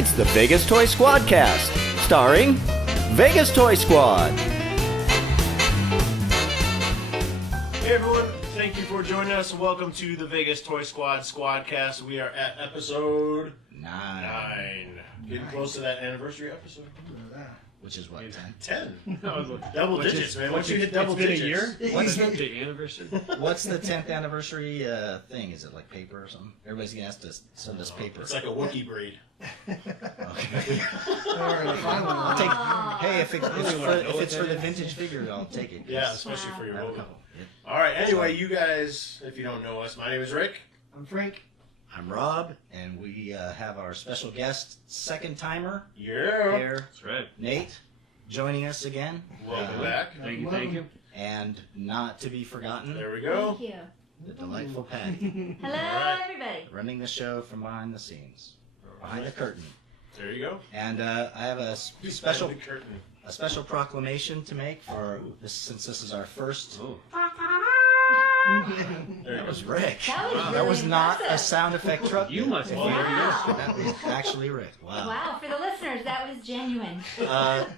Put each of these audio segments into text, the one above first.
It's the Vegas Toy SquadCast, starring Vegas Toy Squad. Hey everyone, thank you for joining us. Welcome to the Vegas Toy Squad SquadCast. We are at episode 9. Getting close to that anniversary episode. Which is what, 10? Double digits, man. Once you hit double digits. It's been a year? What's the anniversary? What's the 10th anniversry thing? Is it like paper or something? Everybody's going to have to send us paper. It's like a Wookiee breed. Okay. Hey, if it's for the vintage figure, I'll take it. Yeah, especially for your I have a logo. couple. Yep. All right, anyway, you guys, if you don't know us, my name is Rick. I'm Frank. I'm Rob, and we have our special guest, second timer Yeah. here, That's right. Nate, joining us again. Welcome back. Thank you. And not to be forgotten, There we go. Thank you. the delightful Patty, Hello, right. everybody. running the show from behind the scenes, behind the curtain. There you go. And I have a Special curtain. special proclamation to make for this, since this is our first. There you That go. was Rick. That was That really was not a impressive. sound effect truck. You must Wow. have That was actually Rick. Wow. Wow, for the listeners, that was genuine.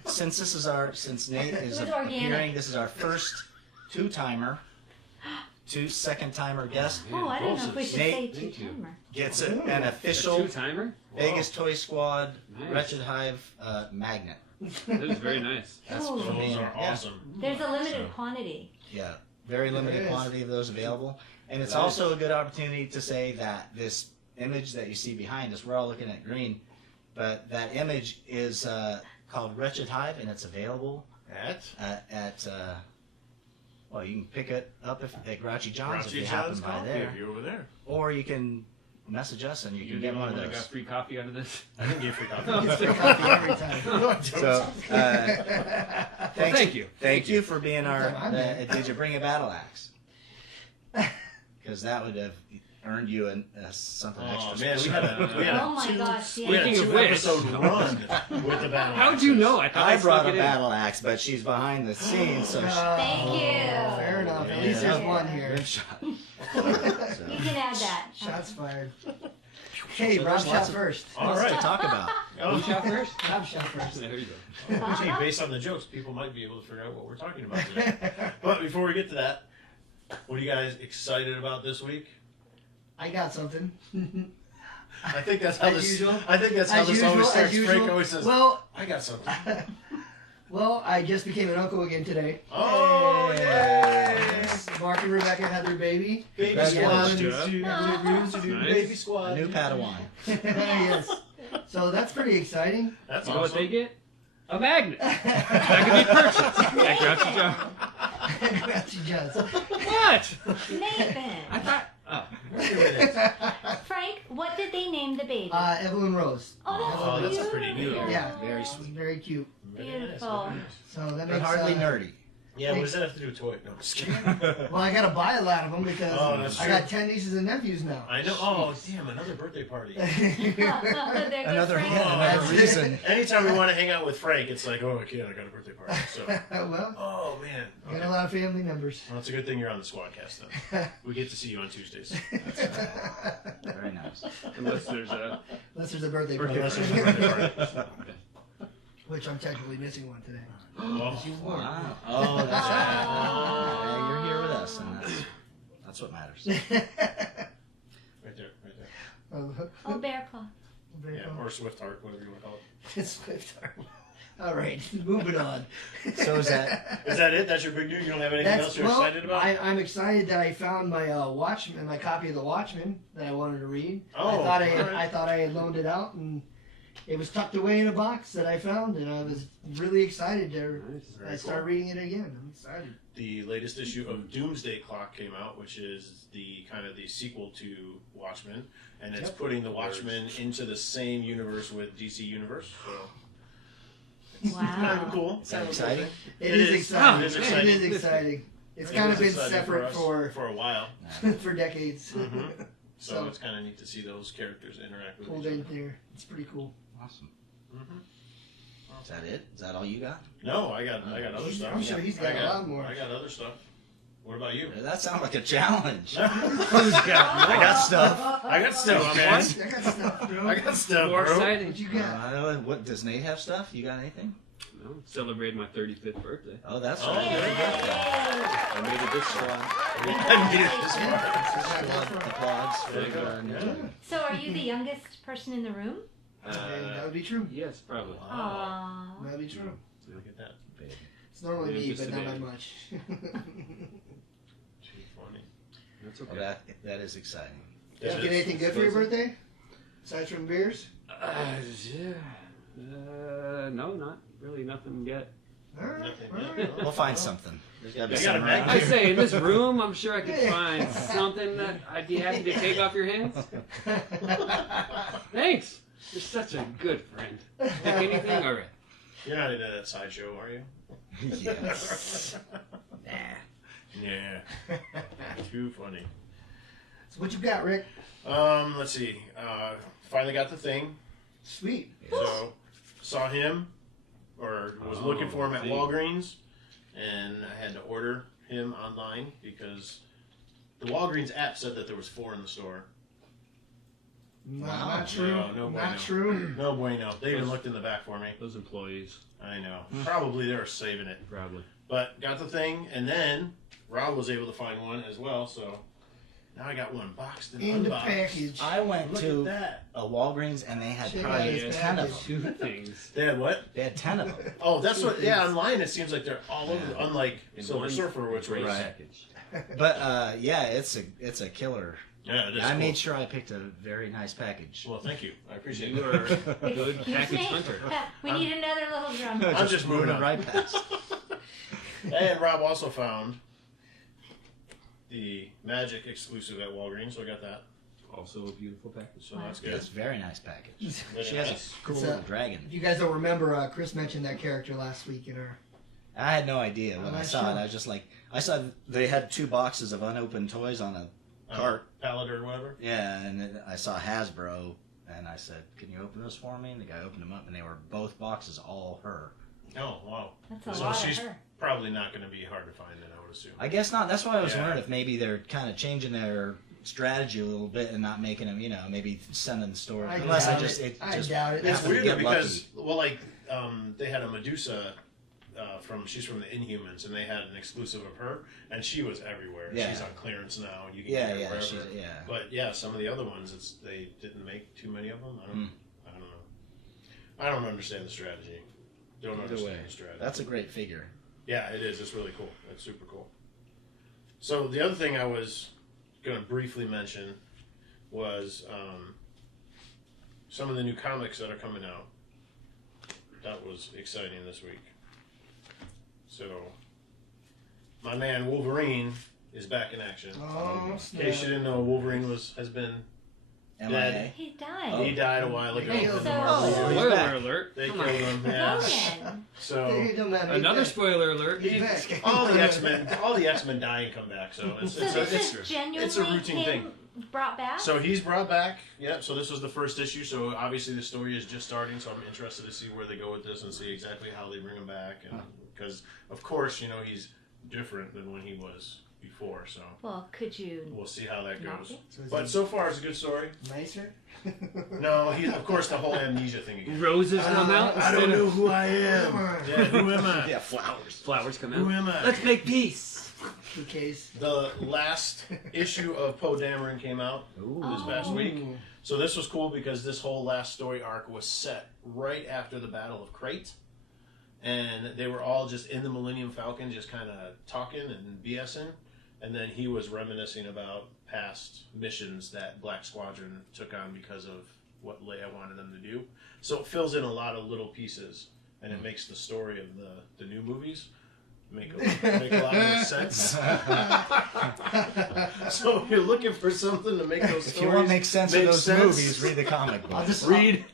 Since Nate is It was appearing, organic. this is our first two-timer, second-timer guest. Oh, I don't know if we should Nate, say two-timer. Gets an a official two-timer? Vegas Toy Squad Nice. Wretched Hive magnet. That was very nice. That's Ooh. for Those me. are awesome. There's a limited quantity. Yeah, very limited There is. quantity of those available. And it's Nice. also a good opportunity to say that this image that you see behind us, we're all looking at green, but that image is called Wretched Hive, and it's available At well, you can pick it up at Grouchy John's if you Grouchy happen John's by Coffee there, if you're over there. or you can message us and you can get one of I got those. free coffee out of this. I didn't get free coffee. Every time. So, Thank you. Thank you for being our. Did you bring a battle axe? Because that would have earned you something Oh extra. man, we special. had Oh my gosh, we had a yeah. Speaking of which- 2-episode run with the battle. How'd you know? I thought I brought a snuck it in. battle axe, but she's behind the scenes, so Thank you. Fair enough. At Yeah. least there's one here. good shot. You So, can add that. Shots fired. Hey, So Rob there's shot lots of- first. All lots right. to talk about. Oh, You shot first? Rob shot first. There you go. Gee, based on the jokes, people might be able to figure out what we're talking about today. But before we get to that, what are you guys excited about this week? I got something. I think that's how As this. usual. I think that's how As this usual, always as starts. usual. Frank always says, Well, "I got something." I just became an uncle again today. Oh, yay! Mark and Rebecca had their baby. Baby Congratulations. squad. Nice. Baby A squad. new Padawan. Yes. So that's pretty exciting. That's You know what awesome. they get? A magnet. That can be purchased at Grouchy John. Grouchy John's. What? Nathan. I thought. Oh. Frank, what did they name the baby? Evelyn Rose. Oh, that's cute. pretty neat. Yeah. Very sweet. Very cute. Very nice, Beautiful. very nice. So that But makes hardly nerdy. Yeah, what does that have to do with toy? No, I'm just kidding. Well, I gotta buy a lot of them because Oh, that's I true. got 10 nieces and nephews now. I know. Oh, damn! Another birthday party. There goes Another Frank. hit, another reason. Anytime we want to hang out with Frank, it's like, oh, okay, I got a birthday party. So, Well, oh man. got Okay. a lot of family members. Well, it's a good thing you're on the SquadCast then. We get to see you on Tuesdays. Very nice. Unless there's a Unless there's a birthday party. Unless there's a birthday party. Which I'm technically missing one today. Oh, Wow. Oh, that's right. Yeah, you're here with us, and that's what matters. right there, right there. Oh, bear claw. Very Yeah, cool. or Swift Heart, whatever you want to call it. Swift Heart. All right, moving on. So is that? Is that it? That's your big news? You don't have anything else you're excited about? I'm excited that I found my Watchmen, my copy of the Watchmen that I wanted to read. Oh, I thought alright. I thought I had loaned it out, and it was tucked away in a box that I found, and I was really excited to Very start cool. reading it again. I'm excited. The latest issue of Doomsday Clock came out, which is the kind of the sequel to Watchmen, and it's Yep. putting the Watchmen into the same universe with DC Universe. So it's Wow. kind of cool. Is that Kind of a cool exciting? thing. It is exciting. It is It exciting. is exciting. It's It kind is of been exciting separate us for a while. for decades. Mhm. So So- it's kind of neat to see those characters interact with Pulled each in other. there. It's pretty cool. Awesome. Mhm. Is that it? Is that all you got? No, I got other stuff. I'm sure he's got a lot more. I got other stuff. What about you? That sounds like a challenge. Who's got I got stuff. I got stuff, man. I got stuff, bro. I got stuff, more bro. exciting? What you got? What does Nate have stuff? You got anything? No, celebrated my 35th birthday. Oh, that's Oh, right. there you go. I made it this squad. Applause for Yeah. So, are you the youngest person in the room? That would be true. Yes, probably. Aww. That would be true. Look at that. It's normally Yeah, me, just but a not by baby. much. Too funny. That's Well, okay. that is exciting. Did you get anything good for your birthday? Aside from beers? Yeah. No, not really. Nothing yet. Alright. Nothing Alright. yet. We'll find something. There's got to be They got a something bag. around I here. say in this room, I'm sure I could find something that I'd be happy to take off your hands. Thanks. You're such a good friend. Pick anything? All right. You're not into that sideshow, are you? Yes. Yeah. Too funny. So what you got, Rick? Let's see. Finally got the thing. Sweet. So saw him, or was looking for him at see. Walgreens, and I had to order him online because the Walgreens app said that there was 4 in the store. Not true. No, no Not bueno. true. No bueno. They even looked in the back for me. Those employees, I know. Probably they were saving it. probably. But got the thing, and then Rob was able to find one as well, so now I got one boxed and In the unboxed. package. I went Look to at that. a Walgreens and they had Check out probably his 10 of package. them. 2 things. They had what? They had 10 of them. Oh, that's what. Yeah, online it seems like they're all over. Yeah. Unlike In Silver one Surfer, which was great Right. package. But yeah, it's a killer. yeah, it is I cool. made sure I picked a very nice package. Well, thank you. I appreciate You it. are a good Excuse package me? hunter. We need another little drum. I'm just moving on. right past. And Rob also found the Magic exclusive at Walgreens, so I got that. Also a beautiful package. So that's good. It's a very nice package. Very She has nice. a cool It's little dragon. If you guys don't remember, Chris mentioned that character last week in our. I had no idea when I'm I not saw sure. it. I was just like, I saw they had 2 boxes of unopened toys on a cart. Pallet or whatever. Yeah, and then I saw Hasbro, and I said, "Can you open those for me?" And the guy opened them up, and they were both boxes, all her. Oh, wow. That's a So lot she's of her. probably not going to be hard to find, then, I would assume. I guess not. That's why I was Yeah. wondering if maybe they're kind of changing their strategy a little bit and not making them, maybe sending the store. I Unless doubt I just, it. it I just doubt it. It's happened to weird get because, lucky. well, like, they had a Medusa she's from the Inhumans, and they had an exclusive of her, and she was everywhere. Yeah. She's on clearance now, and you can Yeah, get her yeah, wherever. she's, yeah. But yeah, some of the other ones, they didn't make too many of them. I don't know. I don't understand the strategy. Don't Either understand way. the strategy. That's a great figure. Yeah, it is. It's really cool. It's super cool. So the other thing I was going to briefly mention was some of the new comics that are coming out. That was exciting this week. So, my man Wolverine is back in action. Oh, In snap. case you didn't know, Wolverine has been MIA. He died. he died a while ago. Hey, from the so- Marvel Oh, movies. he's back. Spoiler alert. They Come killed on. him. Yeah. Logan. So Hey, don't matter. Another He's back. spoiler alert. He's back. all the X-Men die and come back. So it's So this is genuinely routine him thing. brought back? So he's brought back. Yeah. So this was the first issue. So obviously the story is just starting. So I'm interested to see where they go with this and see exactly how they bring him back. And because of course he's different than when he was before. So Well, could you we'll see how that not goes. be? So is But he so far it's a good story. nicer? No, he of course the whole amnesia thing again. Roses come out. I don't instead know of who I am. Come on. Yeah, who am I? Yeah, flowers. Flowers come Who out. am I? Let's make peace. In case. The last issue of Poe Dameron came out this past Oh. week. So this was cool because this whole last story arc was set right after the Battle of Crate. And they were all just in the Millennium Falcon just kind of talking and BSing. And then he was reminiscing about past missions that Black Squadron took on because of what Leia wanted them to do. So it fills in a lot of little pieces. And it makes the story of the new movies make a lot more sense. So if you're looking for something to make those stories If you want to make sense of make those sense, movies, read the comic I'll book. just read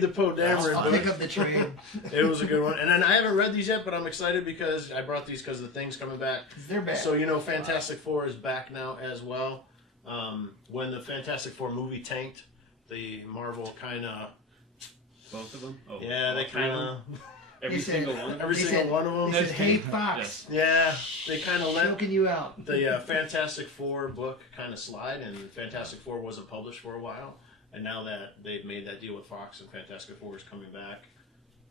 the Poe Dameron I'll pick book. up the trade. It was a good one. And then I haven't read these yet, but I'm excited because I brought these because the thing's coming back. They're back. So Fantastic Four is back now as well. When the Fantastic Four movie tanked, the Marvel kind of Both of them. Oh, they all three kind of of them? Every said- single one. Every They single said- one of them. They said, "Hey, Fox, Yeah, they kind of let choking you out." the Fantastic Four book kind of slide, and Fantastic Four wasn't published for a while. And now that they've made that deal with Fox and Fantastic Four is coming back,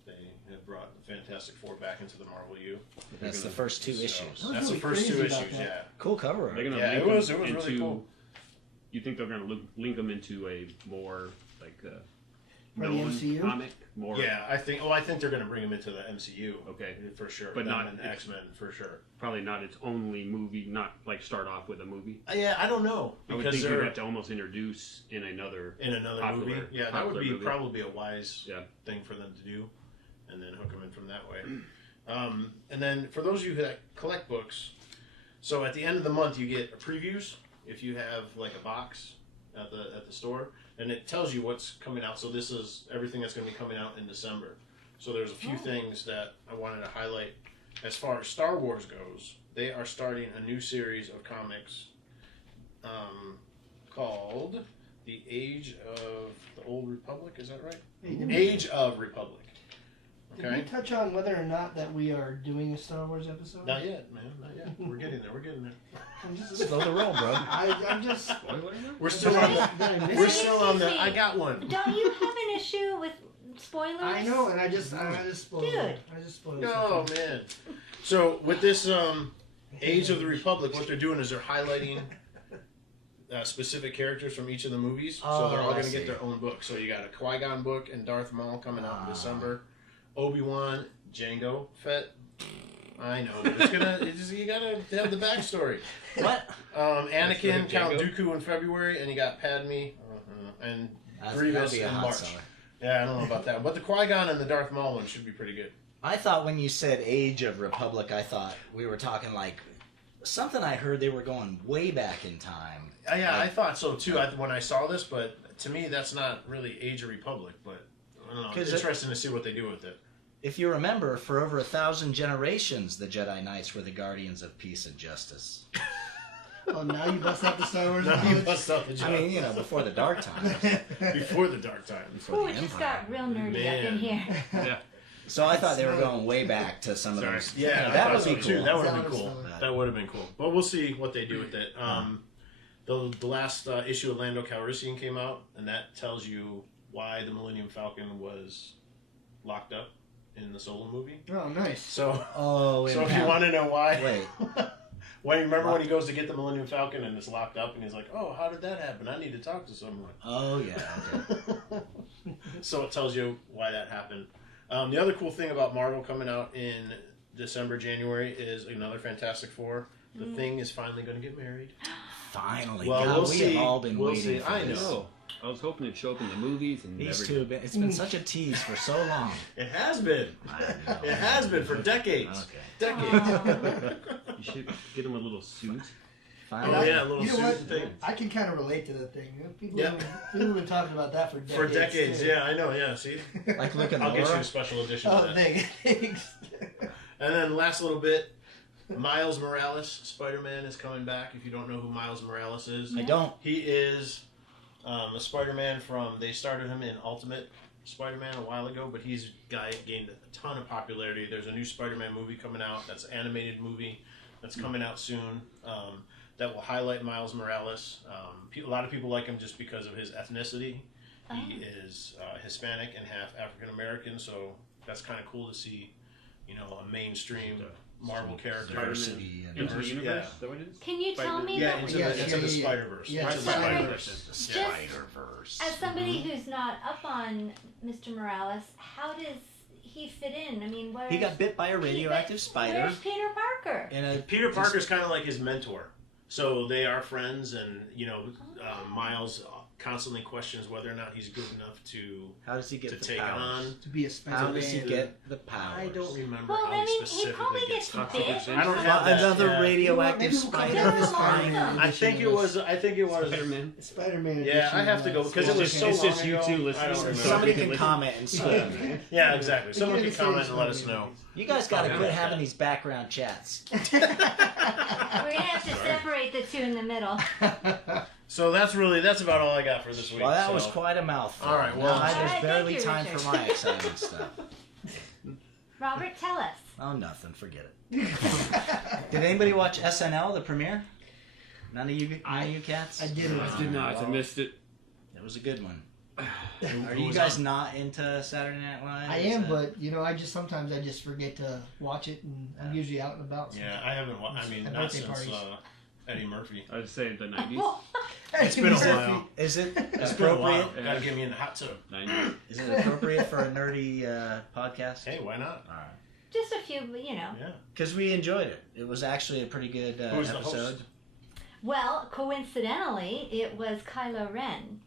they have brought the Fantastic Four back into the Marvel U. That's the first 2 issues. I was That's the really first 2 crazy about issues, that. yeah. Cool cover They're art. gonna Yeah, link it was them really into, cool. You think they're gonna link them into a more like For the known MCU? comic? More. Yeah, I think they're going to bring him into the MCU. Okay. For sure. But Them not- in X-Men, for sure. Probably not its only movie. Not like start off with a movie. Yeah, I don't know. I would Because think you'd they're have to almost introduce in another. in another popular- movie. Yeah, that would popular be movie. probably a wise Yeah. thing for them to do, and then hook them in from that way. And then for those of you that collect books, so at the end of the month you get previews if you have like a box at the store, and it tells you what's coming out. So this is everything that's going to be coming out in December. So there's a few things that I wanted to highlight. As far as Star Wars goes, they are starting a new series of comics called The Age of the Old Republic. Is that right? Hey, did Age of Republic. we Okay. touch on whether or not that we are doing a Star Wars episode? Not yet, man. Not yet. We're getting there. We're getting there. I'm just, Slow the roll, bro. I'm just. We're still on the. Did I miss We're it? still on the. Excuse me. I got one. Don't you have an issue with spoilers? I know, and I just spoiled Dude. it. I just spoiled Oh something. man. So with this Age of the Republic, what they're doing is they're highlighting specific characters from each of the movies. So they're all Oh, I going to get see. their own book. So you got a Qui-Gon book and Darth Maul coming out in December. Obi-Wan, Jango Fett. I know, but you gotta have the backstory. What? Anakin, Django? Count Dooku in February, and you got Padme and That'd Grievous be a in hot March. seller. Yeah, I don't know about that, but the Qui-Gon and the Darth Maul one should be pretty good. I thought when you said Age of Republic, I thought we were talking like something I heard they were going way back in time. Yeah, I thought so too when I saw this, but to me that's not really Age of Republic. But I don't know. It's 'Cause interesting to see what they do with it. If you remember, for over 1,000 generations, the Jedi Knights were the guardians of peace and justice. Oh, now you bust out the Star Wars. Now you knowledge? bust out the I mean, you know, before the dark times. before the Dark Times. Before Ooh, the it just Empire. got real nerdy Man. up in here. Yeah. So I thought they were going way back to some Sorry. of those. Yeah, I that thought would so be too. cool. That would have That been was cool. fun. That would have been cool. But we'll see what they do with it. The last issue of Lando Calrissian came out, and that tells you why the Millennium Falcon was locked up in the Solo movie. Oh, nice. So, Oh, so if you want to know why, Wait. when remember when he goes to get the Millennium Falcon and it's locked up, and he's like, "Oh, how did that happen? I need to talk to someone." Oh, yeah. Okay. So it tells you why that happened. The other cool thing about Marvel coming out in December, January is another Fantastic Four. The Thing is finally going to get married. Finally. Well, God, we'll we see. have all been We'll waiting see. for I this. know. I was hoping it'd show up in the movies and These never two have been, it's been such a tease for so long. It has been. I know. It has been for decades. Okay. Decades. You should get him a little suit. Finally. Oh yeah, a little You know suit what? thing. I can kind of relate to the thing. People, Yeah. people have been talking about that for decades. For decades, too. yeah, I know, yeah, see? Like looking I'll get you Laura. a special edition Oh, of that. thanks. And then last little bit, Miles Morales, Spider-Man is coming back. If you don't know who Miles Morales is, I don't. he is a Spider-Man from, they started him in Ultimate Spider-Man a while ago, but he's gained a ton of popularity. There's a new Spider-Man movie coming out. That's an animated movie that's coming out soon that will highlight Miles Morales. A lot of people like him just because of his ethnicity. He is Hispanic and half African-American, so that's kind of cool to see, you know, a mainstream Marvel character. Diversity and Into the Diversity, universe? yeah. Is that what it is? Can you tell Spider-Man? me Yeah, that? into Yeah, the, yeah, into the yeah. Spider-Verse. Yeah, Into the Spider- Spider-Verse. Just Spider-Verse. as somebody who's not up on Mr. Morales, how does he fit in? I mean, where's He got bit by a radioactive spider. Where's Peter Parker? In a, Peter Parker's kind of like his mentor. So they are friends, and, you know, Miles constantly questions whether or not he's good enough to How does he get the take powers? on. To be a How Spider-Man. does he get the powers? I don't remember Well, how I he mean, he specifically probably gets gets the bit. powers. I don't have Well, that. another yeah. radioactive Maybe we'll come spider down to is the flying. Spider-Man. I think it was. I think it was. Spider-Man. Spider-Man. Yeah, edition I have to go of because it was so It's long just you ago. two I listening. don't remember. Somebody People can listen. comment and say, Yeah, exactly. They Someone did can the same comment and let us Spider-Man know. movies. you guys got to Yeah. quit having these background chats. We're gonna have to separate the two in the middle. So that's about all I got for this week. Well, that so. was quite a mouthful. All right, well- Now, All there's right, barely thank you, time Richard. for my exciting stuff. Robert, tell us. Oh, nothing. Forget it. Did anybody watch SNL, the premiere? None of you cats? I didn't. I did not. I missed it. It was a good one. Are you guys not into Saturday Night Live? I am, but sometimes I just forget to watch it, and I'm usually out and about. Yeah, I haven't. I mean, At not birthday since parties. Eddie Murphy. I'd say the 90s. It's been a while. Is it It's been a while. appropriate? Gotta get me in the hot tub. 90s. Is it appropriate for a nerdy podcast? Hey, why not? All right. Just a few, Yeah. Because we enjoyed it. It was actually a pretty good Who's the episode. host? Well, coincidentally, it was Kylo Ren.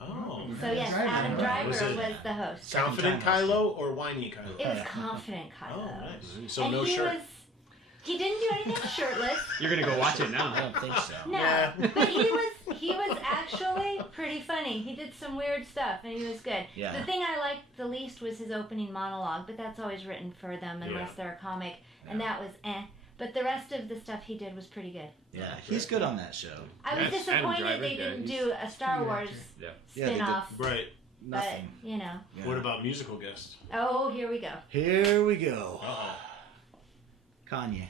Oh. So yes, Driver, Adam right. Driver Was was, it- the host. Confident time. Kylo or whiny Kylo? It was confident Oh, Kylo. nice. So and no he shirt. he didn't do anything shirtless. You're going to go watch it I now. don't think so. No, Yeah. but he was actually pretty funny. He did some weird stuff, and he was good. Yeah. The thing I liked the least was his opening monologue, but that's always written for them unless they're a comic, and that was eh. But the rest of the stuff he did was pretty good. Yeah, he's good on that show. I was Yes, Adam disappointed Driver, they yeah, didn't he's- do a Star Yeah, Wars Yeah. Yeah, they did. spin-off, Right. but Nothing. you know. Yeah. What about musical guests? Oh, here we go. Here we go. Uh-oh. Kanye.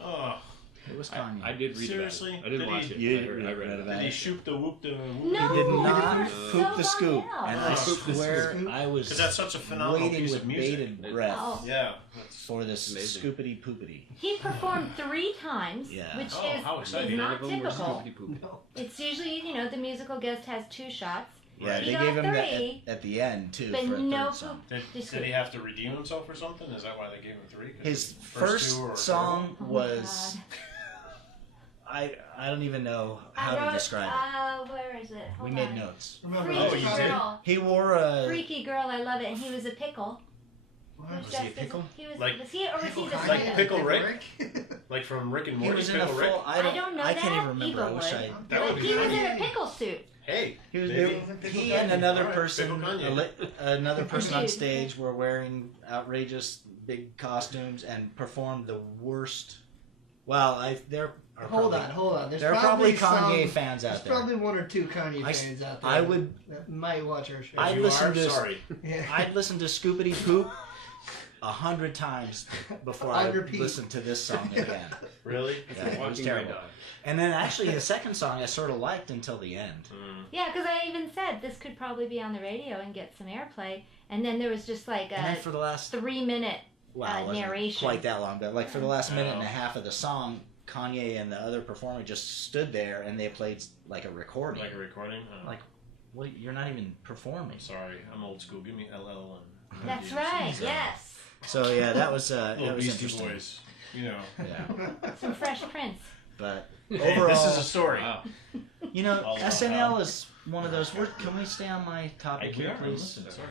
Oh. It was Kanye. I did read Seriously? about it. I didn't Did watch he- it. You I read read it. about Did he it. shoot the whoop the whoop? No. He did we not were poop so the scoop. bummed out. And I Poop the swear scoop. I was Because that's such a phenomenal waiting piece with of music. bated breath Oh. Yeah. for this Amazing. scoopity poopity. He performed 3 times, Yeah. which Oh, how is exciting. not None of them were typical. scoopity poop. No. It's usually, the musical guest has 2 shots, Yeah, He they got gave him 3, that at the end too but for a no third song. poop. Did he have to redeem himself or something? Is that why they gave him 3? 'Cause His the first two were song Oh my was God. I don't even know how I wrote, to describe it. where is it? We Hold made on. notes. Remember, Freaky Oh, you did? girl. He wore a Freaky girl, I love it. And he was a pickle. What? Was he a pickle? He was, Like- was he, or was he just Like like a... Pickle Rick? Like from Rick and he Morty? was in a Pickle Rick? full I don't know I can't that. even remember. Eva I wish would. I That But would be he was funny. in a pickle suit. Hey, he was maybe. he and another Alright, person Pickle Kanye. another person on Dude. stage were wearing outrageous big costumes and performed the worst. Well, there are Hold probably, on. There's there are probably Kanye some, fans out There's there. probably 1 or 2 Kanye I- fans out there. I would that might watch our show. I If you listened are, to- sorry. Yeah. I'd listen to Scoopity Poop 100 times before I On repeat. listened to this song again. Really? Yeah, it was Walking terrible. my dog. And then actually the second song I sort of liked until the end. Mm. Yeah, because I even said this could probably be on the radio and get some airplay. And then there was just like And then a for the last 3-minute well, it wasn't narration. quite that long, but like for the last minute and a Oh. half of the song, Kanye and the other performer just stood there and they played like a recording. Like a recording? Oh. Like, well, you're not even performing. I'm sorry. I'm old school. Give me LL and... That's right, So- yes. So yeah, that was Little that was Beastie interesting. Boys. You know. Yeah, Some Fresh Prince. but Hey, overall, this is a story. Wow. you know, All SNL about- is one of those. Can we stay on my I topic here, can't please? listen. Sorry.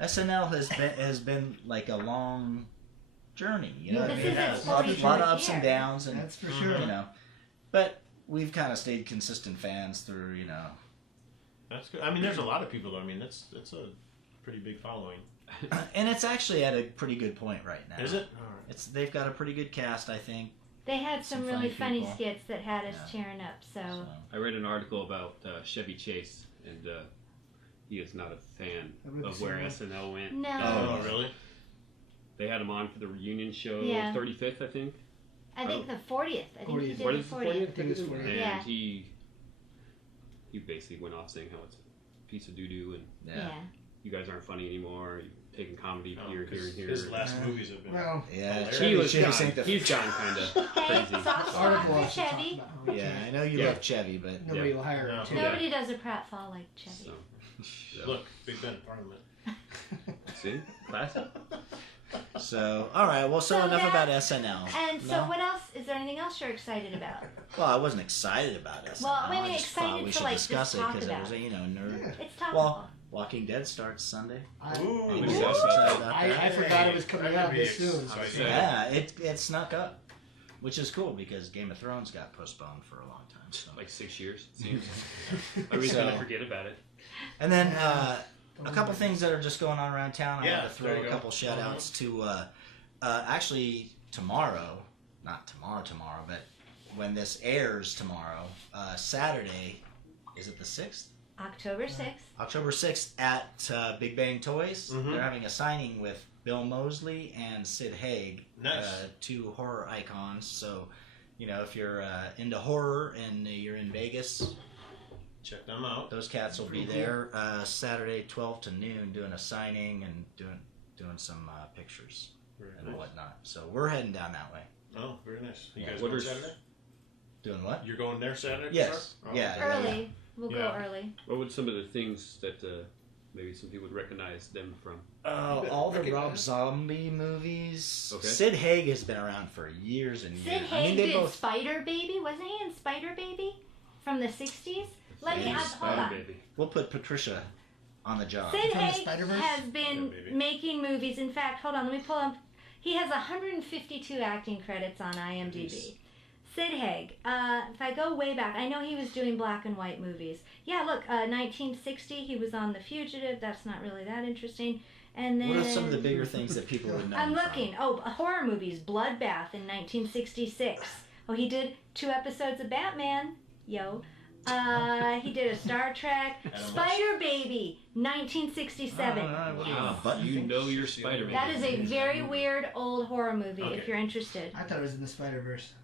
SNL has been like a long journey. You know, Yeah, what I This mean? is It its has a lot 44th of ups and year. downs, and That's for sure. you know, but we've kind of stayed consistent fans through. You know, That's good. I mean, there's a lot of people. I mean, that's a pretty big following. and it's actually at a pretty good point right now. Is it? All right. They've got a pretty good cast, I think. They had some Some really funny funny people. skits that had us Yeah. cheering up. So So. I read an article about Chevy Chase, and he is not a fan I read the of where same SNL went. No. Oh, really? They had him on for the reunion show, Yeah. 35th, I think. I think the 40th. I think he 40th. did What the is the 40th. 40th? I think it was 40th. And Yeah. he basically went off saying how it's a piece of doo-doo, and Yeah. you guys aren't funny anymore. You're taking comedy Oh, here, 'cause and here. his last Yeah. movies have been. Well, Yeah, Hilarious. Chevy he was Chase gone. ain't the- He's gone kind of Hey, crazy. soft article for has to talk Chevy. about how Yeah, I know you Yeah. love Chevy, but Nobody Yeah. will hire No. him. too. Yeah. Nobody does a pratfall like Chevy. So, yeah. Look, Big Ben, Parliament. See, classic. so all right. Well, so So enough that- about SNL. And so, No? what else? Is there anything else you're excited about? Well, I wasn't excited about SNL. Well, I mean, just thought excited we to, should like, discuss just it talk because it about was, it. you know, nerd. Yeah. It's topical. Well, Walking Dead starts Sunday. Ooh. I'm Excited excited. about I that. forgot it was coming That out could be this soon. exciting. Yeah, it snuck up, which is cool because Game of Thrones got postponed for a long time. So. Like 6 years, it seems. I was So- gonna forget about it. And then a couple things that are just going on around town. I Yeah, want to there throw you a go. couple shout outs to actually tomorrow, not tomorrow, but when this airs tomorrow, Saturday, is it the 6th? October 6th. October 6th at Big Bang Toys. Mhm. They're having a signing with Bill Moseley and Sid Haig, Nice. 2 horror icons. So, if you're into horror and you're in Vegas, Check them out. those cats will be there Saturday 12 to noon doing a signing and doing some pictures Very and nice. whatnot. So we're heading down that way. Oh, very nice. You Yeah. guys What going are- Saturday? Doing what? You're going there Saturday? Yes. sir? Oh, Yeah. okay. Early. We'll go Yeah. early. What would some of the things that maybe some people would recognize them from? All the Rob Recognize? Zombie movies. Okay. Sid Haig has been around for years and years. Sid Haig they did both. Spider Baby. Wasn't he in Spider Baby from the 60s? Let me Yes, hold on. Baby. We'll put Patricia on the job. Sid From the Haig Spider-Verse? has been Yeah, maybe. making movies. In fact, hold on, let me pull up. He has 152 acting credits on IMDb. Jeez. Sid Haig. If I go way back, I know he was doing black and white movies. Yeah, look, 1960, he was on The Fugitive. That's not really that interesting. And then What are some of the bigger things that people would know? I'm him from? looking. Oh, horror movies. Bloodbath in 1966. Oh, he did 2 episodes of Batman. Yo. He did a Star Trek. And a Spider Baby, 1967. Wow, Button you thing? know your Spider-Man. That is a very weird old horror movie. Okay. If you're interested. I thought it was in the Spider-Verse.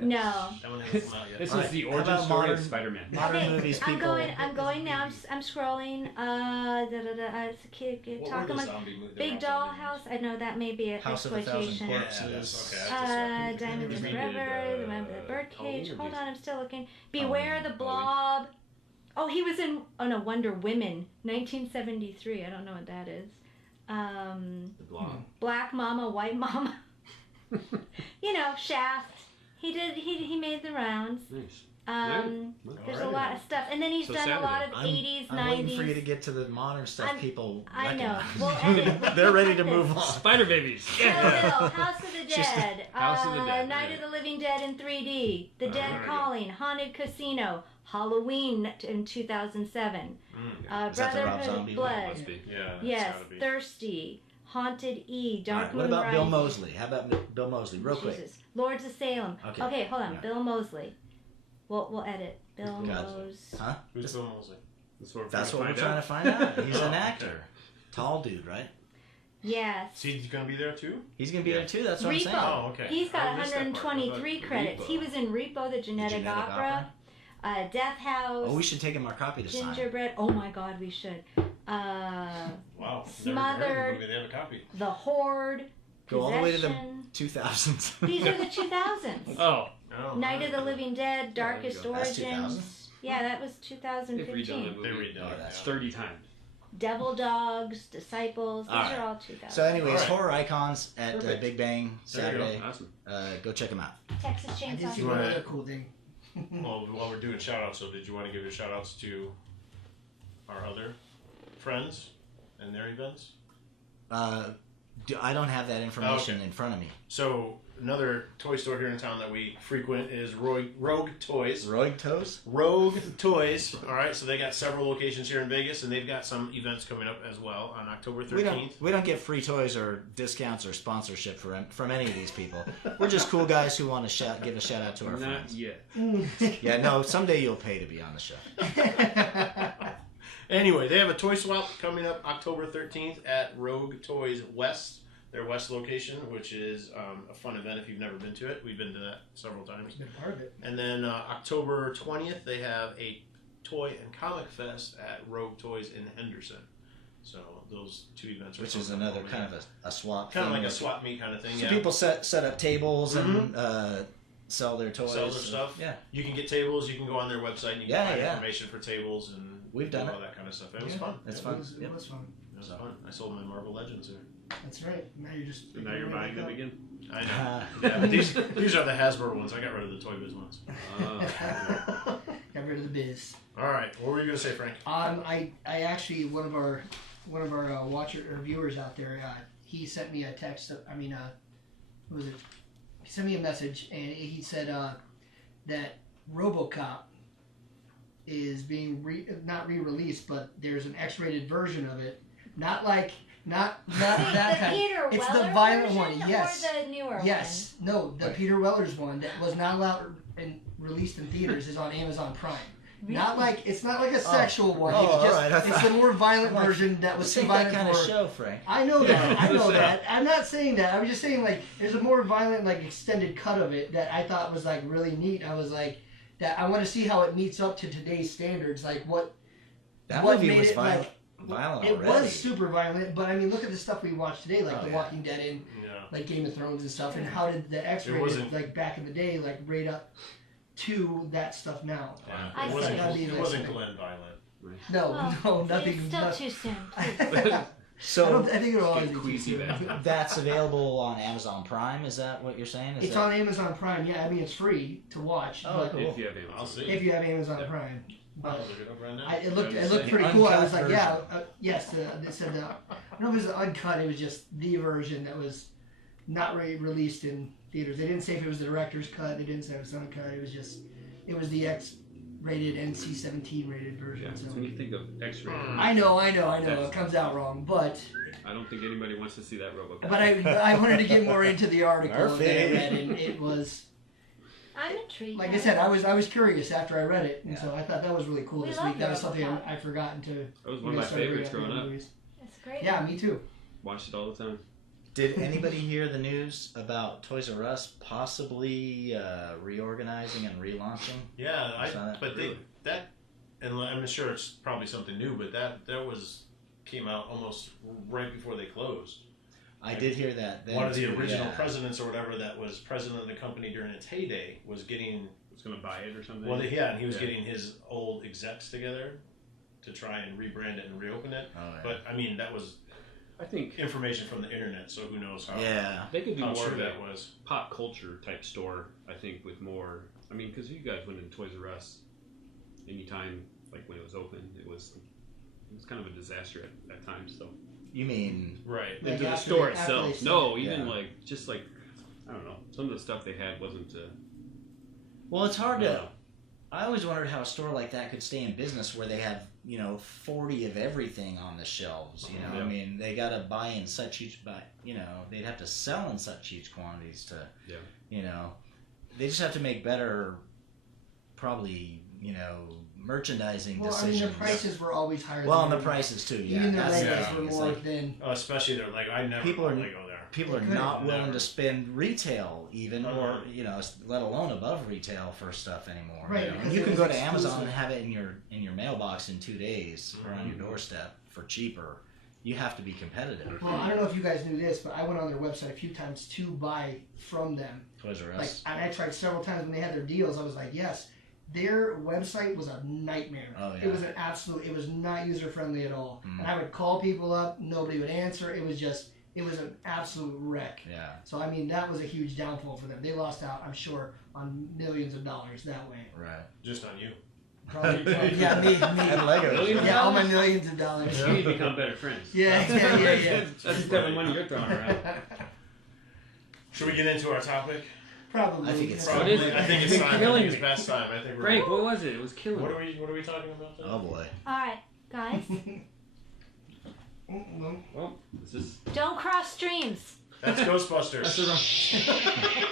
No. That one hasn't come out yet. This All was right, the how origin about story of modern- Spider-Man. Modern Okay, movies, people. I'm going now. I'm scrolling. It's a kid What were talking the about zombie movies? Big Dollhouse. I know that may be an House of a Thousand exploitation. Corpses. Yeah, that's okay. Diamonds We and did, Forever, Remember the Birdcage. Halloween Hold movies. on, I'm still looking. Beware the Halloween. Blob. Oh, he was in Wonder Women, 1973. I don't know what that is. The Blob. Black Mama, White Mama. Shaft. He made the rounds. Nice. There's a Alright. lot of stuff, and then he's So done a lot Saturday. of 80s, I'm 90s. waiting for you to get to the modern stuff I'm- people I know. recognize. We'll edit. They're ready to We'll move cut on. Spider Babies. Kill Bill, House of the She's- Dead, House of the Dead, Night right. of the Living Dead in 3D, The Dead there we go. Calling, Haunted Casino, Halloween in 2007, Mm. Is that the Rob Brotherhood Zombie of one? Blood, Must be. Yeah. that's yes, gotta be. Thirsty, Haunted E, All Dark right, what Moon about Bill Rising. Moseley? How about Bill Moseley? Real quick. Jesus. Lords of Salem. Okay. Okay, hold on. Yeah. Bill Moseley. We'll edit. Bill Gotcha. Moseley. Huh? Who's Bill Moseley? That's what we're trying to find out. He's an actor. Tall dude, right? Yes. Is he gonna be there too? He's going to be Yeah. there too. That's what I'm Repo. saying. Oh, okay. He's got I missed that part. 123 credits. Repo. He was in Repo, the Genetic, Genetic Opera, Death House, Oh, we should take him our copy to sign. Gingerbread. Oh my God, we should. Wow. Never heard of Smothered. the movie. They have a copy. The Horde. Go all the way to the Possession. 2000s. These are the 2000s. Oh, Oh, Night of the Living Dead, Darkest go. That's Origins. 2000. Yeah, that was they've redone the 2015. movie. They redone Oh, it. that's yeah. 30 times. Devil Dogs, Disciples. These All right. are all 2000. So, anyways, All right. horror icons at Perfect. Big Bang There you go. Saturday. Awesome. Go check them out. Texas I did Chainsaw. see You one wanna- other cool thing. Well, while we're doing shout outs, so did you want to give your shout outs to our other friends and their events? I don't have that information Okay. in front of me. So, another toy store here in town that we frequent is Rogue Toys. Roig Toes? Rogue Toys. All right, so they got several locations here in Vegas, and they've got some events coming up as well on October 13th. We don't get free toys or discounts or sponsorship from any of these people. We're just cool guys who want to give a shout out to our Not friends. yet. Yeah, no, someday you'll pay to be on the show. Anyway, they have a toy swap coming up October 13th at Rogue Toys West, their West location, which is a fun event if you've never been to it. We've been to that several times. Been part of it. And then October 20th, they have a toy and comic fest at Rogue Toys in Henderson. So those two events are Which is coming up another over kind there. of a swap kind of thing. like a swap meet kind of thing. So Yeah, people set up tables and sell their toys. sell their stuff. Yeah. You can get tables. You can go on their website and you can Yeah, find yeah. information for tables and We've done all it. that kind of stuff. It was Yeah, fun. It's It fun. was, Yep. it was fun. It was fun. I sold my Marvel Legends there. That's right. Now you're just. So now you're buying them again? I know. Yeah, but these are the Hasbro ones. I got rid of the Toy Biz ones. Got rid of the biz. All right, what were you gonna say, Frank? I actually one of our watcher or viewers out there. He sent me a text. What was it? He sent me a message and he said that RoboCop is being not re-released, but there's an X-rated version of it. Not that The kind. Peter It's Weller the violent version one. Yes. or the newer Yes. No, the Right. Peter Weller's one that was not allowed and released in theaters is on Amazon Prime. Not like it's not like a sexual one. Oh, It's just alright, I it's thought- the more violent I'm like, version that was This too ain't that violent kind of for. show, Frank. I know that. I know Yeah. that. I'm not saying that. I was just saying like there's a more violent like extended cut of it that I thought was like really neat. I was like that. I want to see how it meets up to today's standards. Like what That what movie made was it violent. like. Violent It already. was super violent, but I mean, look at the stuff we watch today, like Oh, The yeah. Walking Dead and Yeah. like Game of Thrones and stuff. And how did the X rated wasn't- like back in the day like rate up to that stuff now? Yeah. I It see. wasn't. That'd be It nice. wasn't Glenn violent. No, Well, no, nothing. It's still nothing. too soon. So I think it'll always Get be queasy too soon. back. that's available on Amazon Prime. Is that what you're saying? Is It's that... on Amazon Prime. Yeah, I mean it's free to watch, Oh, but cool. If you have Amazon. I'll see. if you have Amazon Prime. I'll But look it up right now. it looked The pretty cool. I was uncut like, yeah, yes. They said I don't know if it was the uncut. It was just the version that was not released in theaters. They didn't say if it was the director's cut. They didn't say it was uncut. It was the X-rated NC-17 rated version. Yeah, So. when you think of X-rated, I know. It comes out wrong, but I don't think anybody wants to see that RoboCop. I wanted to get more into the article Murphy. that I read, and it was. I'm intrigued. Like I said, I was curious after I read it, and so I thought that was really cool We this love week. That was something RoboCop. I'd forgotten to. That was one of my start favorites bringing growing the up. movies. It's great. Yeah, me too. Watched it all the time. Did anybody hear the news about Toys R Us possibly reorganizing and relaunching? Yeah, I saw that. but that, and I'm sure it's probably something new, but that came out almost right before they closed. I did hear that. Then One of the too, original yeah. presidents or whatever that was president of the company during its heyday was getting. Was gonna buy it or something. Well, yeah, and he was Yeah. getting his old execs together to try and rebrand it and reopen it. Oh, yeah. But I mean, that was I think information from the internet, so who knows how Yeah. they could do how more true of that that was. pop culture type store. I think with more. I mean, because you guys went into Toys R Us anytime, like when it was open, it was kind of a disaster at times. So You mean Right. Like into the after- store after itself. they said No, it. even Yeah. like just like I don't know. Some of the stuff they had wasn't. well, it's hard I don't to. know. I always wondered how a store like that could stay in business where they have 40 of everything on the shelves. Yeah. I mean, they got to buy in such huge, they'd have to sell in such huge quantities to, they just have to make better, probably, merchandising Well, I mean, decisions. the prices were always higher. Well, than and the prices too. Yeah, Even the that's the rentals thing. were It's more like than. Oh, especially they're like I never People are- normally go there. people are They could. not willing Never. to spend retail even, or Uh-huh. let alone above retail for stuff anymore. Right, When because you it can was go to Amazon exclusive. and have it in your mailbox in 2 days or on your doorstep for cheaper. You have to be competitive. Well, I don't know if you guys knew this, but I went on their website a few times to buy from them. Toys R Like, Us. and I tried several times when they had their deals. I was like, yes. Their website was a nightmare. Oh, yeah. It was it was not user friendly at all. Mm. And I would call people up, nobody would answer. It was an absolute wreck. Yeah. So I mean, that was a huge downfall for them. They lost out, I'm sure, on millions of dollars that way. Right. Just on you. Probably, yeah, me, And Legos. Millions? yeah, all my millions of dollars. You need to become better friends. Yeah. That's the type of money you're throwing around. Should we get into our topic? Probably. I think it's Probably. is it? I think it's It's time. I killing think it's me. past time. I think we're. Frank, what was it? It was killing What me. are we talking about today? Oh boy. All right, guys, Well, this is don't cross streams. That's Ghostbusters.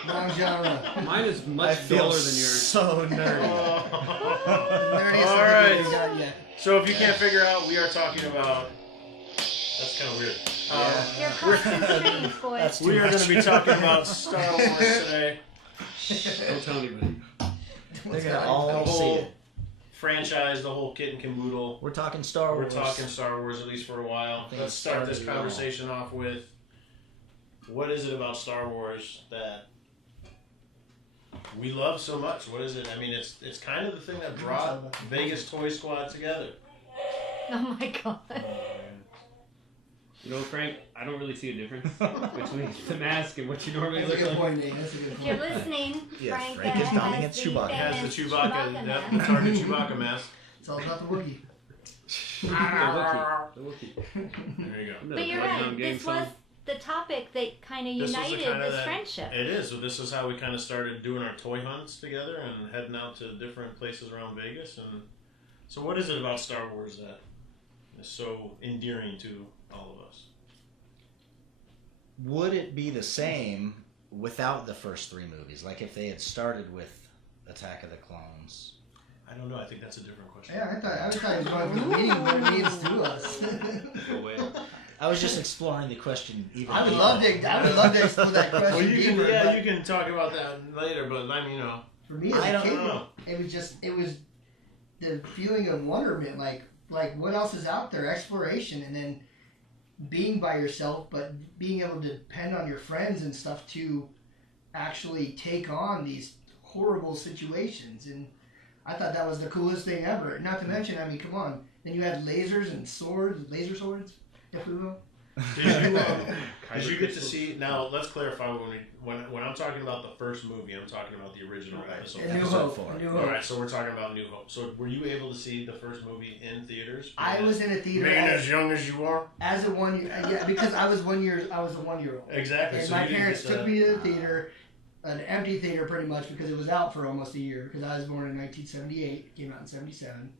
Wrong genre. mine is I much feel duller than yours. so nerdy. Nerdiest All thing right. we've got yet. So if you can't figure out, we are talking about. That's kind of weird. You're crossing streams, boys. That's too We are going much. to be talking about Star Wars today. Don't tell anybody. They're gonna The all see whole it. franchise, the whole kit and caboodle. We're talking Star We're Wars. talking Star Wars at least for a while. think Let's it start this started it all. conversation off with what is it about Star Wars that we love so much? What is it? I mean, it's kind of the thing that brought Vegas Toy Squad together. Oh my god. You know, Frank, I don't really see a difference between the mask and what you normally That's a look good like. point, Nate. That's a good If point. you're listening, Yeah, Frank, Frank is donning has its the Chewbacca. Has famous the Chewbacca, mask. that target Chewbacca mask. It's all about the Wookiee. The Wookiee. There you go. Isn't that But a you're Bloodhound right. gang This song? was the topic that kind of This was the united kinda this that- friendship. It is. So this is how we kind of started doing our toy hunts together and heading out to different places around Vegas. And so, what is it about Star Wars that is so endearing to all of us? Would it be the same without the first 3 movies? Like if they had started with Attack of the Clones, I don't know. I think that's a different question. Yeah, I thought he was going for the meaning, what it means to us. No way. I was just exploring the question even. I would love to explore that question Well, you deeper. can, but you can talk about that later. But I mean, for me as I a don't kid, know. it was the feeling of wonderment, like what else is out there, exploration, and then being by yourself, but being able to depend on your friends and stuff to actually take on these horrible situations. And I thought that was the coolest thing ever. Not to mention, I mean, come on. Then you had lasers and swords, laser swords, if we will. Did you get to see? Now let's clarify when I'm talking about the first movie, I'm talking about the original episode. A New Episode Hope. 4. A New All Hope. right, so we're talking about New Hope. So were you able to see the first movie in theaters? I was in a theater Being as young as you are. as a 1 year. Yeah, because I was a 1-year-old. Exactly. And so my you didn't parents get to- took me to the theater, an empty theater pretty much, because it was out for almost a year. Because I was born in 1978, it came out in '77,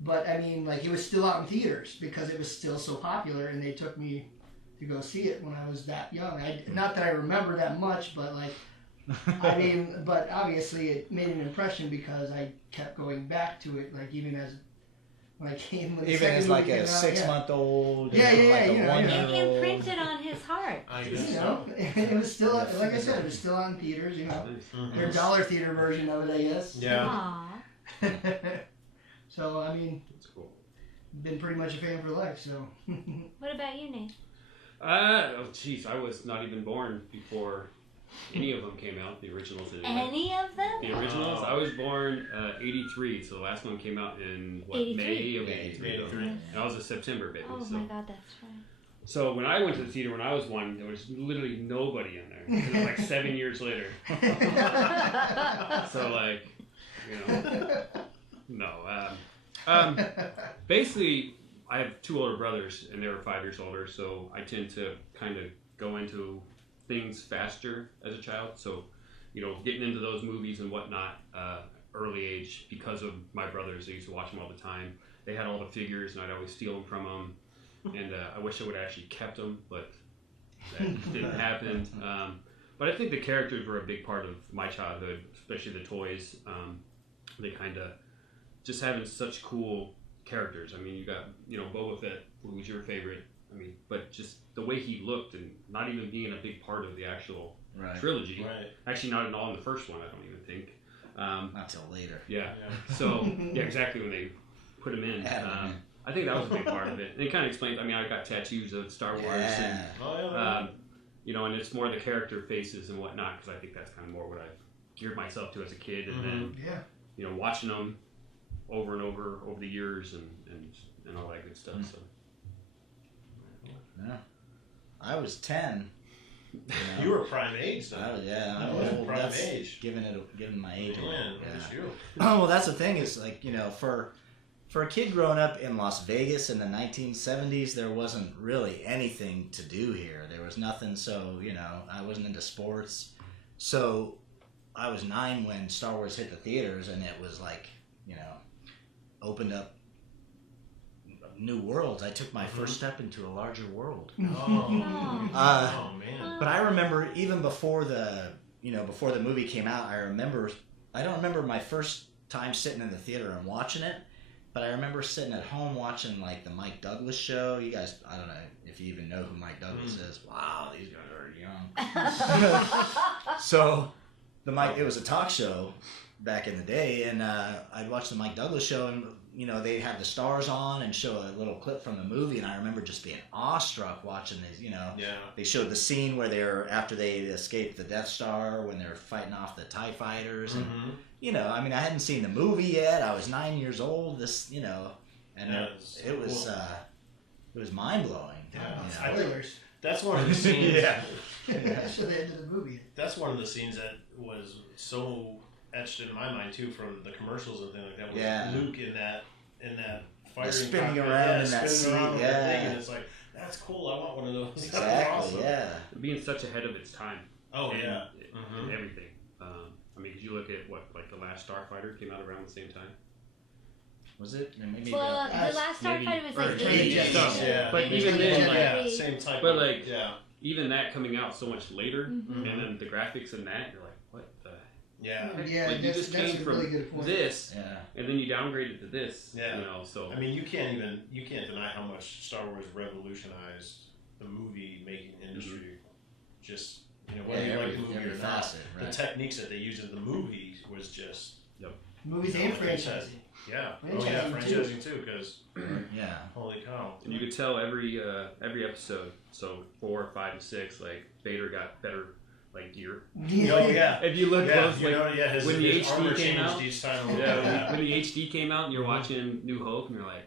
but I mean, like it was still out in theaters because it was still so popular, and they took me to go see it when I was that young. Not that I remember that much, but like, I mean, but obviously it made an impression because I kept going back to it, like even as when I came. When the Even second as like movie a came out, 6-month-old, Yeah, yeah, like yeah, a you know, It 1-year-old. imprinted on his heart. I You guess know, so. it was still, like I said, it was still on theaters, you know. Mhm. Their dollar theater version of it, I guess. Yeah. Aww. So, I mean, That's cool. been pretty much a fan for life, so. What about you, Nate? Oh, jeez, I was not even born before any of them came out. The originals. Any of them? The originals. I was born '83, so the last one came out in what 83. May of Yeah, '83. 83. And I was a September baby. Oh so. my god, that's right. So when I went to the theater when I was 1, there was literally nobody in there. And it was like 7 years later. So like, you know, no. Basically, I have 2 older brothers, and they were 5 years older. So I tend to kind of go into things faster as a child. So, you know, getting into those movies and whatnot, early age because of my brothers. I used to watch them all the time. They had all the figures, and I'd always steal them from them. And I wish I would have actually kept them, but that didn't happen. But I think the characters were a big part of my childhood, especially the toys. They kind of just having such cool characters. I mean, you got, you know, Boba Fett, who was your favorite. I mean, but just the way he looked and not even being a big part of the actual Right. trilogy. Right. Actually, not at all in the first one, I don't even think. Not till later. Yeah. Yeah. So, yeah, exactly when they put him in. Add him in. I think that was a big part of it. And it kind of explains, I mean, I got tattoos of Star Wars Yeah. Oh, and, you know, and it's more the character faces and whatnot, because I think that's kind of more what I've geared myself to as a kid. And then, Yeah. you know, watching them over and over the years and all that good stuff. So. Yeah. I was 10. know. You were prime age then. I was, yeah, I I'm was old. prime That's age. giving my age away. Man, look at you. Oh, well, that's the thing is, like, you know, for a kid growing up in Las Vegas in the 1970s, there wasn't really anything to do here. There was nothing, so, you know, I wasn't into sports. So I was 9 when Star Wars hit the theaters, and it was like, you know, opened up new worlds. I took my first step into a larger world. Oh, oh man. But I remember even before the movie came out, I don't remember my first time sitting in the theater and watching it, but I remember sitting at home watching like the Mike Douglas show. You guys, I don't know if you even know who Mike Douglas is. Wow, these guys are young. So it was a talk show back in the day, and I'd watch the Mike Douglas show, and you know, they have the stars on and show a little clip from the movie, and I remember just being awestruck watching these, you know. Yeah. They showed the scene where after they escaped the Death Star, when they're fighting off the TIE fighters, and, you know, I mean, I hadn't seen the movie yet, I was 9 years old, and Yeah, it was mind-blowing. Yeah. You know? Spoilers. That's one of the scenes. Yeah. That's the end of the movie. That's one of the scenes that was so etched in my mind too, from the commercials and things like that. Was Yeah. Luke in that firing spinning cockpit, around in that spinning around seat, with that yeah. thing, and it's like, that's cool. I want one of those. That's Exactly, awesome. yeah. Being such ahead of its time. Oh and, yeah. and everything. I mean, if you look at like the last Starfighter came out around the same time. Was it? Maybe Well, the last maybe- Starfighter was or like maybe 80s. some, Yeah. But Maybe even then, like, yeah, same type. But, of, like, yeah. even that coming out so much later, Mhm. and then the graphics in that, you're like, what the Yeah. Yeah, Like, you just that's came a from really good point. this, Yeah. and then you downgraded to this. Yeah. You know, so I mean, you can't deny how much Star Wars revolutionized the movie making industry. Just whether you like the movie every or not, facet, the right. techniques that they used in the movies was just Movies and franchising. yeah. Franchising Franchising too, because Yeah. holy cow. and you could tell every episode. So 4, 5, and 6, like Vader got better like gear. Oh yeah. If you look close, when the HD came out, each time. yeah, when the HD came out, and you're watching New Hope, and you're like,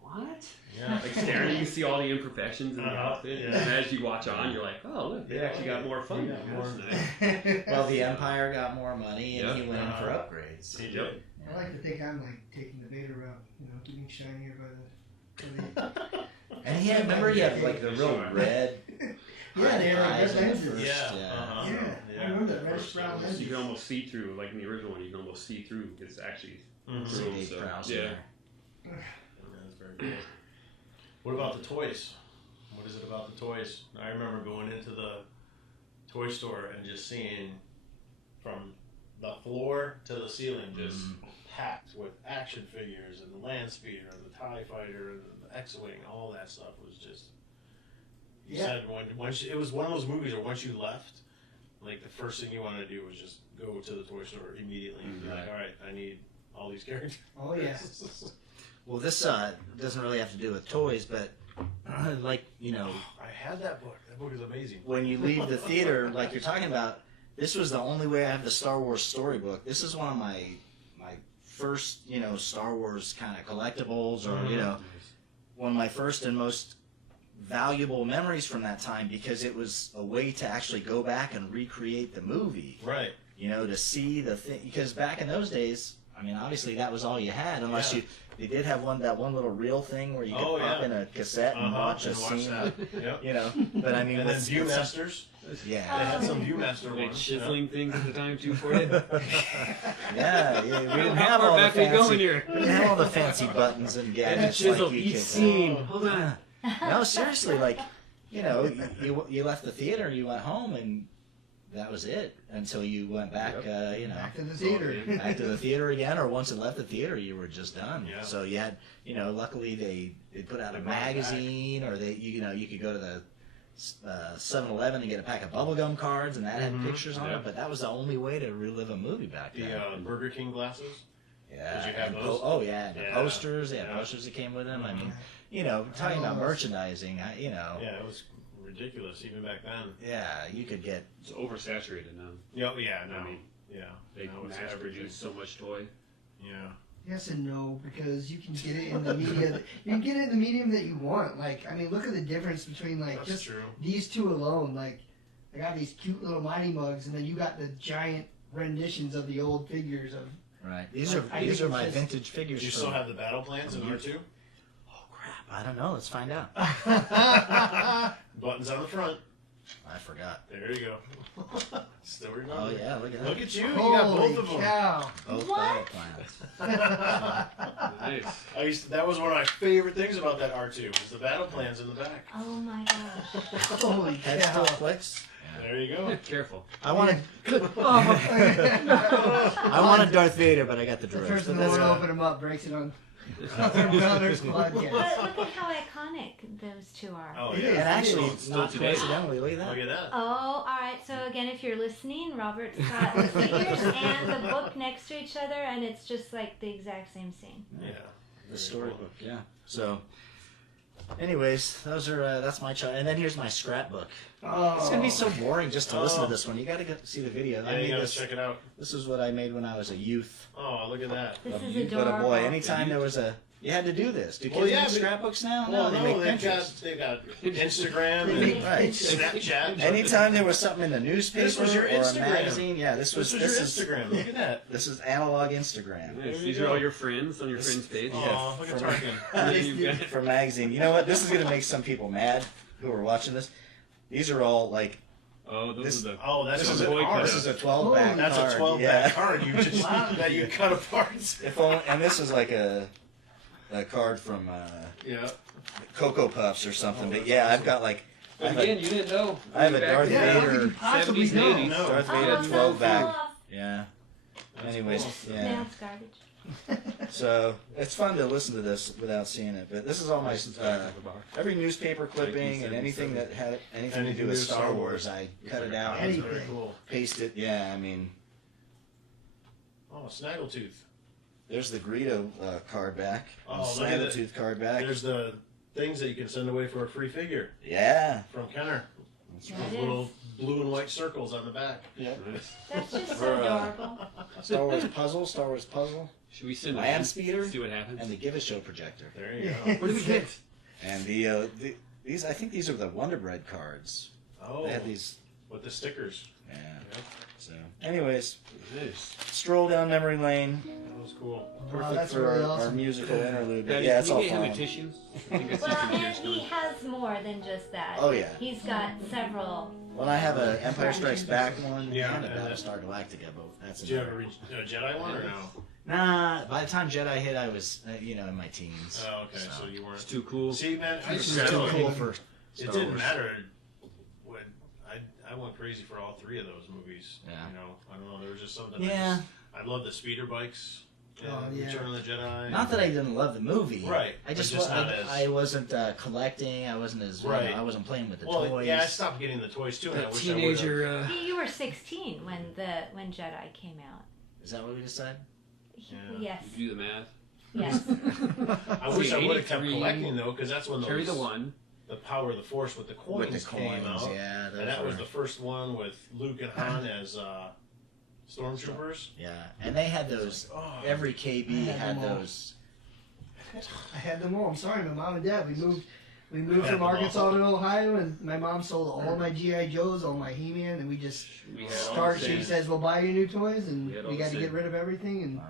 what? Yeah. Like staring, you can see all the imperfections in the outfit, yeah. and as you watch on, you're like, oh look, they actually got more fun. Yeah, That's more- nice. Well, the Empire got more money, and Yep. he went in for upgrades. He Yep. did. I like to think I'm like taking the Vader route, getting shinier by the. And he had like the real red. Yeah, they had like eyes red in the lenses. first, Yeah, I remember that reddish brown You lenses. can almost see through, like in the original one, you can almost see through. It's actually See cool, Dave so, Prowse yeah. in there. That's very cool. What about the toys? What is it about the toys? I remember going into the toy store and just seeing from the floor to the ceiling just packed with action figures and the land speeder and the TIE fighter and the X-wing. All that stuff was just. You said once it was one of those movies where once you left, like the first thing you wanted to do was just go to the toy store immediately and be like, all right, I need all these characters. Oh yeah. Well, this doesn't really have to do with toys, but like I had that book. That book is amazing. when you leave the theater, like you're talking about, this was the only way I have the Star Wars storybook. This is one of my first Star Wars kind of collectibles, or one of my first and most valuable memories from that time, because it was a way to actually go back and recreate the movie. Right. To see the thing, because back in those days, I mean, obviously that was all you had, unless they did have that one little reel thing where you could pop in a cassette and watch a scene. That. Yep. But I mean, And then Viewmasters. They yeah, had some Viewmaster Like ones. chiseling things at the time too for you. yeah, we didn't How have far all the back we going fancy, here? we didn't have all the fancy buttons and And gadgets chisel like you each kids scene. have. Hold on. No, seriously, like you left the theater, you went home, and that was it until you went back. Back to the theater. Back to the theater again, or once it left the theater, you were just done. Yeah. So you had, luckily they put out a magazine, or you could go to the 7-Eleven and get a pack of bubblegum cards, and that had pictures on it. But that was the only way to relive a movie back then. The Burger King glasses. Yeah. Did you have and those? The Yeah. posters. They had Yeah. posters that came with them. I mean, talking about merchandising, Yeah, it was ridiculous even back then. yeah, you could get. It's oversaturated now. Yeah, no. I mean, Yeah. they No, it's mass everything. produce so much toy. Yeah. Yes and no, because you can get it in the media. You can get it in the medium that you want. Like, I mean, look at the difference between like That's just true. these two alone. Like, I got these cute little Mighty Mugs, and then you got the giant renditions of the old figures of. Right. These are I think my it's just- vintage figures. Do you from- still have the battle plans in R2? Oh crap! I don't know. Let's find out. Buttons on the front. I forgot. There you go. Still remember. Oh yeah, look at that. Look at you. You got Holy both of them. cow! Both What? battle plans. Nice. That was one of my favorite things about that R2 was the battle plans in the back. Oh my gosh. Holy Head still cow! clicks. There you go. Careful. I wanted. I wanted Darth Vader, but I got the The droids. person But that that's won't good. open them up breaks it on another squad. But look at how iconic those two are. Oh It yeah. is. And actually, Still not today. coincidentally, look at Look that. at that. Oh, all right. So again, if you're listening, Robert's got the figures and the book next to each other, and it's just like the exact same scene. Yeah. The storybook, yeah. So, anyways, those are that's my child. And then here's my scrapbook. Oh, It's gonna be so boring just to listen to this one. You gotta see the video. Yeah, I you made gotta this. check it out. This is what I made when I was a youth. Oh, look at that. This is But a adorable. boy, anytime there was you had to do this. Do kids Well, yeah, make but- scrapbooks now? Well, they no, make they've pictures. got Instagram They and Right. Snapchat. Anytime there was something in the newspaper This was your or a Instagram. magazine, yeah, this was your Instagram. Look at that. This is analog Instagram. Nice. you These go. are all your friends on your friends page. Oh, look at Tarkin. And then you've got For magazine. You know what? This is gonna make some people mad who are watching this. These are all like those This- are the Oh, that's this is a boy card. this is a 12 back That's card. a 12 yeah. back card you just that you cut apart. If only, and this is like a card from Yeah. Cocoa Puffs or something. Oh, but that's yeah, awesome. I've got like But again, you didn't know. I have a Back Darth in yeah, the how could Vader- you possibly 70s, know? 80s. No. Darth Oh, Vader so 12 back. cool. Yeah. That's Anyways, cool. yeah. Yeah, it's garbage. So it's fun to listen to this without seeing it. But this is all my every newspaper clipping and anything that had anything to do with Star Wars. I cut it out, That's and very cool. paste it. Yeah, I mean, Oh, Snaggletooth. there's the Greedo card back. Oh, the look at it. Snaggletooth card back. There's the things that you can send away for a free figure Yeah. from Kenner. Yeah, With it little is. blue and white circles on the back. That's just For, so adorable. Star Wars puzzle, Should we send a Land Speeder, see what happens? and the Give a Show projector. There you go. What did we get? And these, I think these are the Wonder Bread cards. Oh, They had these. with the stickers. Yeah. Yep. So, anyways, Nice. stroll down memory lane. That was cool. Perfect that's for really our awesome. musical interlude. But Patty, yeah, it's can all you get him fun. a tissue? I think it's Well, just and tears he coming. has more than just that. Oh, yeah. He's got several. Well, I have a Empire Strikes Back one Yeah, and a and Battlestar Galactica, but that's Did you ever another. reach a Jedi one or no? Nah, by the time Jedi hit, I was, in my teens. Oh, okay. So you It's weren't. too cool. See, man, I This used is to too know cool for it Star didn't Wars. matter when I went crazy for all three of those movies. Yeah. You know, I don't know. There was just something. Yeah. I love the speeder bikes. Oh, yeah. Return of the Jedi. Not that I didn't love the movie. Right, I just, but just not as- I wasn't collecting. I wasn't as Right. I wasn't playing with the Well, toys. yeah, I stopped getting the toys too, and I That wish I would've. teenager. You were 16 when Jedi came out. Is that what we decided? Yeah. Yes. Do the math. Yes. I wish I See, would have kept 83, collecting though, because that's when Carry the those, one. the Power of the Force with the coins, With the came coins, out, yeah. Those and that was were- the first one with Luke and Han as stormtroopers. Yeah, and they had those. Oh, Every KB I had had them all. those. I had them all. I'm sorry, my mom and dad. We moved had from them all. Arkansas to Ohio, and my mom sold all my GI Joes, all my He-Man, and we just We had all started. the She same. says, "We'll buy you new toys," and We had all we the got to same. get rid of everything. And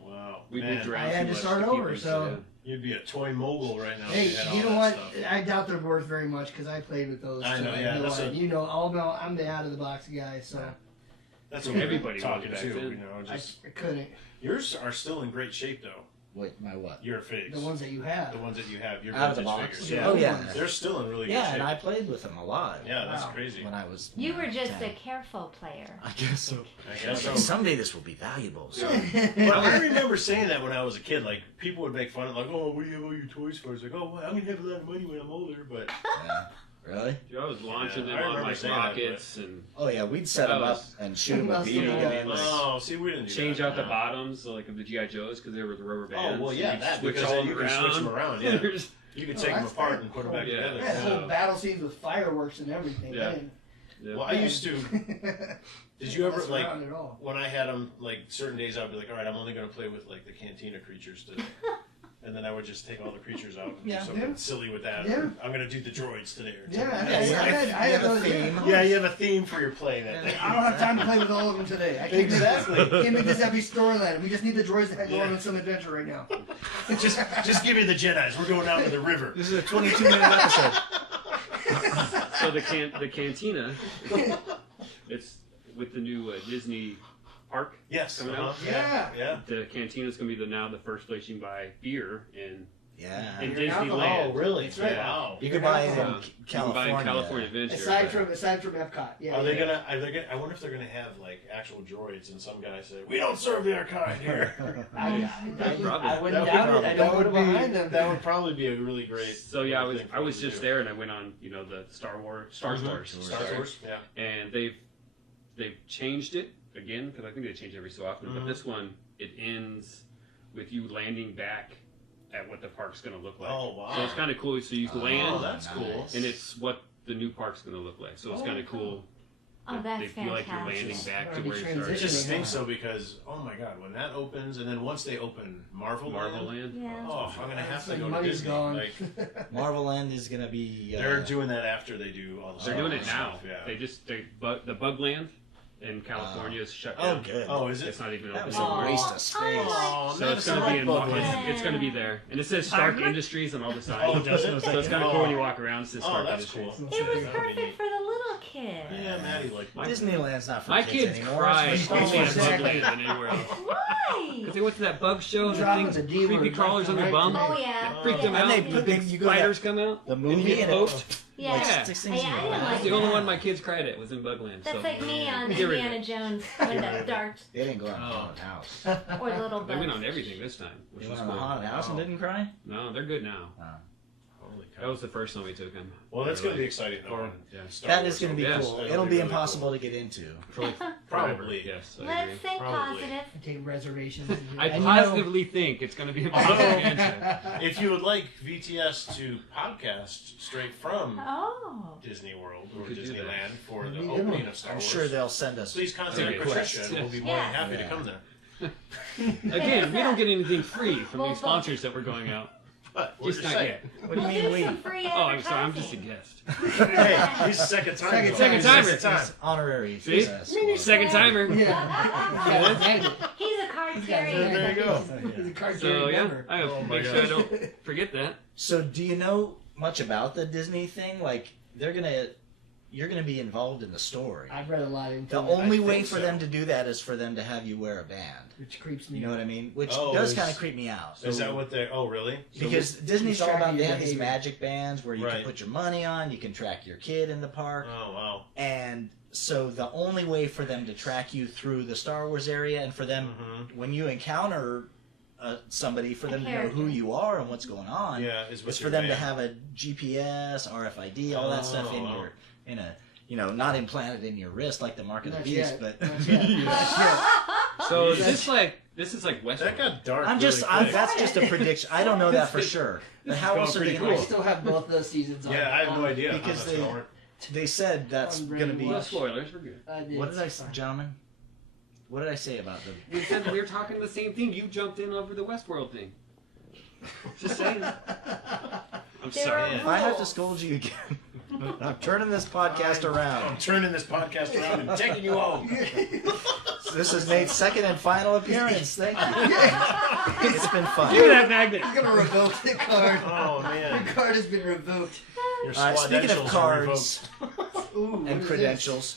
wow, We man, moved around I had too to much start keep over, them, so- you'd be a toy mogul right now. hey, if you had all you know that what? Stuff. I doubt they're worth very much because I played with those. I so know, yeah, that's a- you know, I'm the out of the box guy, so That's So what everybody we're talking was to. back then. You know, just I couldn't. yours are still in great shape though. Wait, my what? Your figs, The ones that you have. the ones that you have, your Out of the vintage box? figures. Yeah. Yeah. Oh yeah. They're still in really good Yeah, shape. and I played with them a lot. Yeah, that's Wow. crazy. When I was. You were just 10. a careful player. I guess so. I guess so. Someday this will be valuable. So. Well, I remember saying that when I was a kid. Like people would make fun of, like, "Oh, what do you have all your toys for?" It's like, "Oh, well, I'm gonna have a lot of money when I'm older." But Yeah. Really? Dude, I was launching Yeah, I them on remember like saying that, rockets and Oh yeah, we'd set That them up was- and shoot them with Must BB have guns. been. oh, see, we didn't do change that. out the No. bottoms like of the GI Joes because they were the rubber Oh bands. well, yeah, and that switch because all then you can switch them around. Yeah, There's- you can Oh, take them that's apart fair. and put them back Yeah. together. Yeah, Yeah. whole battle scenes with fireworks and everything. Yeah. Man. yeah. Well, I used to. Did you ever Mess like around at all. when I had them? Like certain days, I'd be like, "All right, I'm only going to play with like the Cantina creatures today." And then I would just take all the creatures out and Yeah. do something Yeah. silly with that. Yeah. Or, I'm going to do the droids today. Or Yeah, something. I had You have a those. theme. Yeah, you have a theme for your play that day. I don't have time to play with all of them today. I can't Exactly. Can't make this every storyline. We just need the droids to go Yeah. on some adventure right now. just give me the Jedi's. We're going out to the river. This is a 22-minute episode. So the cantina, it's with the new Disney park. Yes. Coming out? Yeah. Yeah. The cantina is going to be now the first place you can buy beer in Yeah. You're not Disneyland. Oh, really? That's right. Wow. You can buy it in You can buy California. in California Adventure. Aside from Epcot, yeah. Are they gonna? I wonder if they're gonna have like actual droids, and some guy say, "We don't serve their kind here." I Probably. wouldn't doubt it. I don't put it behind them. That would probably be a really great. So yeah, thing for I was them to just do. there, and I went on the Star Wars. Star Wars. Yeah. And they've changed it again because I think they change every so often. Mhm. But this one, it ends with you landing back at what the park's going to look like. Oh wow. So it's kind of cool. So you Oh, land, that's cool. and it's what the new park's going to look like. So it's Oh, kind of cool. Oh, that that's they feel like you're fantastic. landing back to Already where you It started. just transitioning. stinks though because oh my god, when that opens, and then once they open Marvel Marvel Land, Land. Yeah. oh, I'm gonna have to So go to money's Disney. gone. Like Marvel Land is gonna be. they're doing that after they do all the. They're Star doing Wars it now. stuff, Yeah. The Bug Land in California is shut Oh, down. good. Oh, is it? It's not even That open was anymore. a waste of space. Oh, So it's man, going to be in Bug it's, Land. it's going to be there, and it says Stark Industries on all the signs. Oh, does it? So it's kind of cool when you walk around. It says Oh, Stark that's Industries. cool. It was That would be perfect neat. for the little kid. Yeah, Maddie liked My- Disneyland's not for My kids kids anymore. cry It's for only Star at Wars. Bug Exactly. Land than anywhere else. Why? Because they went to that bug show and the Dropping things, the D creepy word crawlers on their right bum. today. Oh yeah. That freaked them And out. they And put big you go to spiders come out. The And movie hit and post. Yeah. Like Yeah. 16 I didn't like That's the that. only one my kids cried at was in Bugland. That's so. like me on Get rid of Indiana it. Jones when the dark They didn't go on Oh. the haunted house. or the little They went bugs. on everything this time, which They was went on the cool. haunted house and Wow. didn't cry? No, they're good now. Holy cow. That was the first time we took them. Well, that's going to be exciting. Though. Or- yeah. Star That Wars is going to be Yes. cool. That'll It'll be be really impossible cool. to get into. Probably. Yes, I Let's agree. think Probably. positive. Take reservations. I And positively think it's going to be impossible to answer. If you would like VTS to podcast straight from Oh. Disney World We or could do that. Disneyland for the We do. opening of Star I'm Wars, sure they'll send us. please contact requests. Patricia and we'll be more than happy to come there. Again, we don't get anything free from Well, these sponsors that we're going out. But we're Just just not saying. yet. What do you We'll mean do we? some free Oh, I'm sorry. I'm just a advertising. guest. Hey, he's the second time. Second though. Second timer. Second time. It's honorary. See? Second timer. Yeah. He's a card carrying. There you go. He's a card So carrying yeah, member. I Oh hope my make sure I gosh. don't forget that. So, do you know much about the Disney thing? Like, you're gonna be involved in the story. I've read a lot into The it, only think way for so. them to do that is for them to have you wear a band. which creeps me You know what I mean? Which Oh, does is- kind of creep me out. Is that what they? Oh, really? Because Disney's all about, tracking they your have these behavior. magic bands where you Right. can put your money on, you can track your kid in the park, Oh, wow. and so the only way for them to track you through the Star Wars area and for them, Mhm. when you encounter somebody, for A them to know character. who you are and what's going on, Yeah, is it's for them to have a GPS, RFID, all that stuff in Oh, wow. your, in a, not implanted in your wrist like the mark of the Not beast, yet. but Not yet. Not yet. So is this is like Westworld. That got dark. that's just a prediction. I don't know that for sure. But how going else are they pretty going I to? still have both those seasons on. Yeah, I have no idea. Because how that's they- gonna work. They said that's On going to be. brainwash. No spoilers. We're good. What did I say, gentlemen? What did I say about the? We said we were talking the same thing. You jumped in over the Westworld thing. Just saying. I'm There sorry. are If I have to scold you again, I'm turning this podcast I'm around. turning this podcast around and taking you home. This is Nate's second and final appearance. Thank you. It's been fun. Give me that magnet. I'm gonna revoke the card. Oh Your man, card has been revoked. your Speaking of squadentials are cards Ooh, what and is credentials,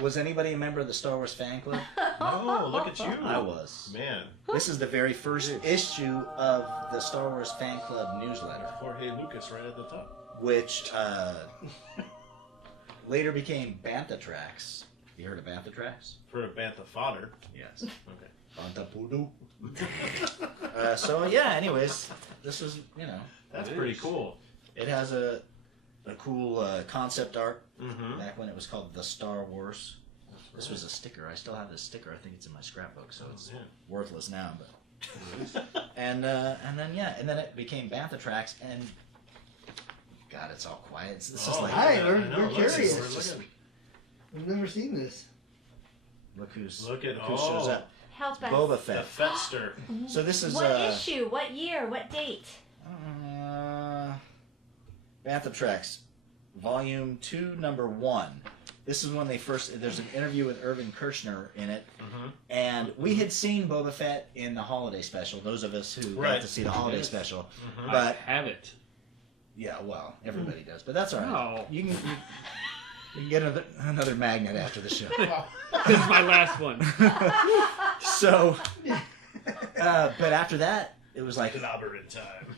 was anybody a member of the Star Wars fan club? revoked. Oh, look at you. I was. Man, This is the very first issue of the Star Wars fan club newsletter, Jorge Lucas right at the top. which later became Bantha Tracks. You heard of Bantha Tracks? For a bantha fodder. Yes. Okay. Bantha Poodoo. So yeah. Anyways, this is That's It pretty is. cool. it has a cool concept art Mm-hmm. back when it was called the Star Wars. This was a sticker. I still have this sticker. I think it's in my scrapbook, so it's worthless now. But and then it became Bantha Tracks, and God, it's all quiet. This is like Hi, we're curious. Look We've never seen this. look who at shows up. Help us. Boba the Fett. Fetster. So this is What issue? What year? What date? Bantha Tracks, Volume 2, Number 1. This is when they first. There's an interview with Irvin Kershner in it, Mm-hmm. and we had seen Boba Fett in the holiday special. Those of us who Right. got to see the holiday Yes. special, Mm-hmm. but I have it. yeah, well, everybody does, but that's all right. No. You can get another magnet after the show. This is my last one. So, but after that, it was like Clobberin' time.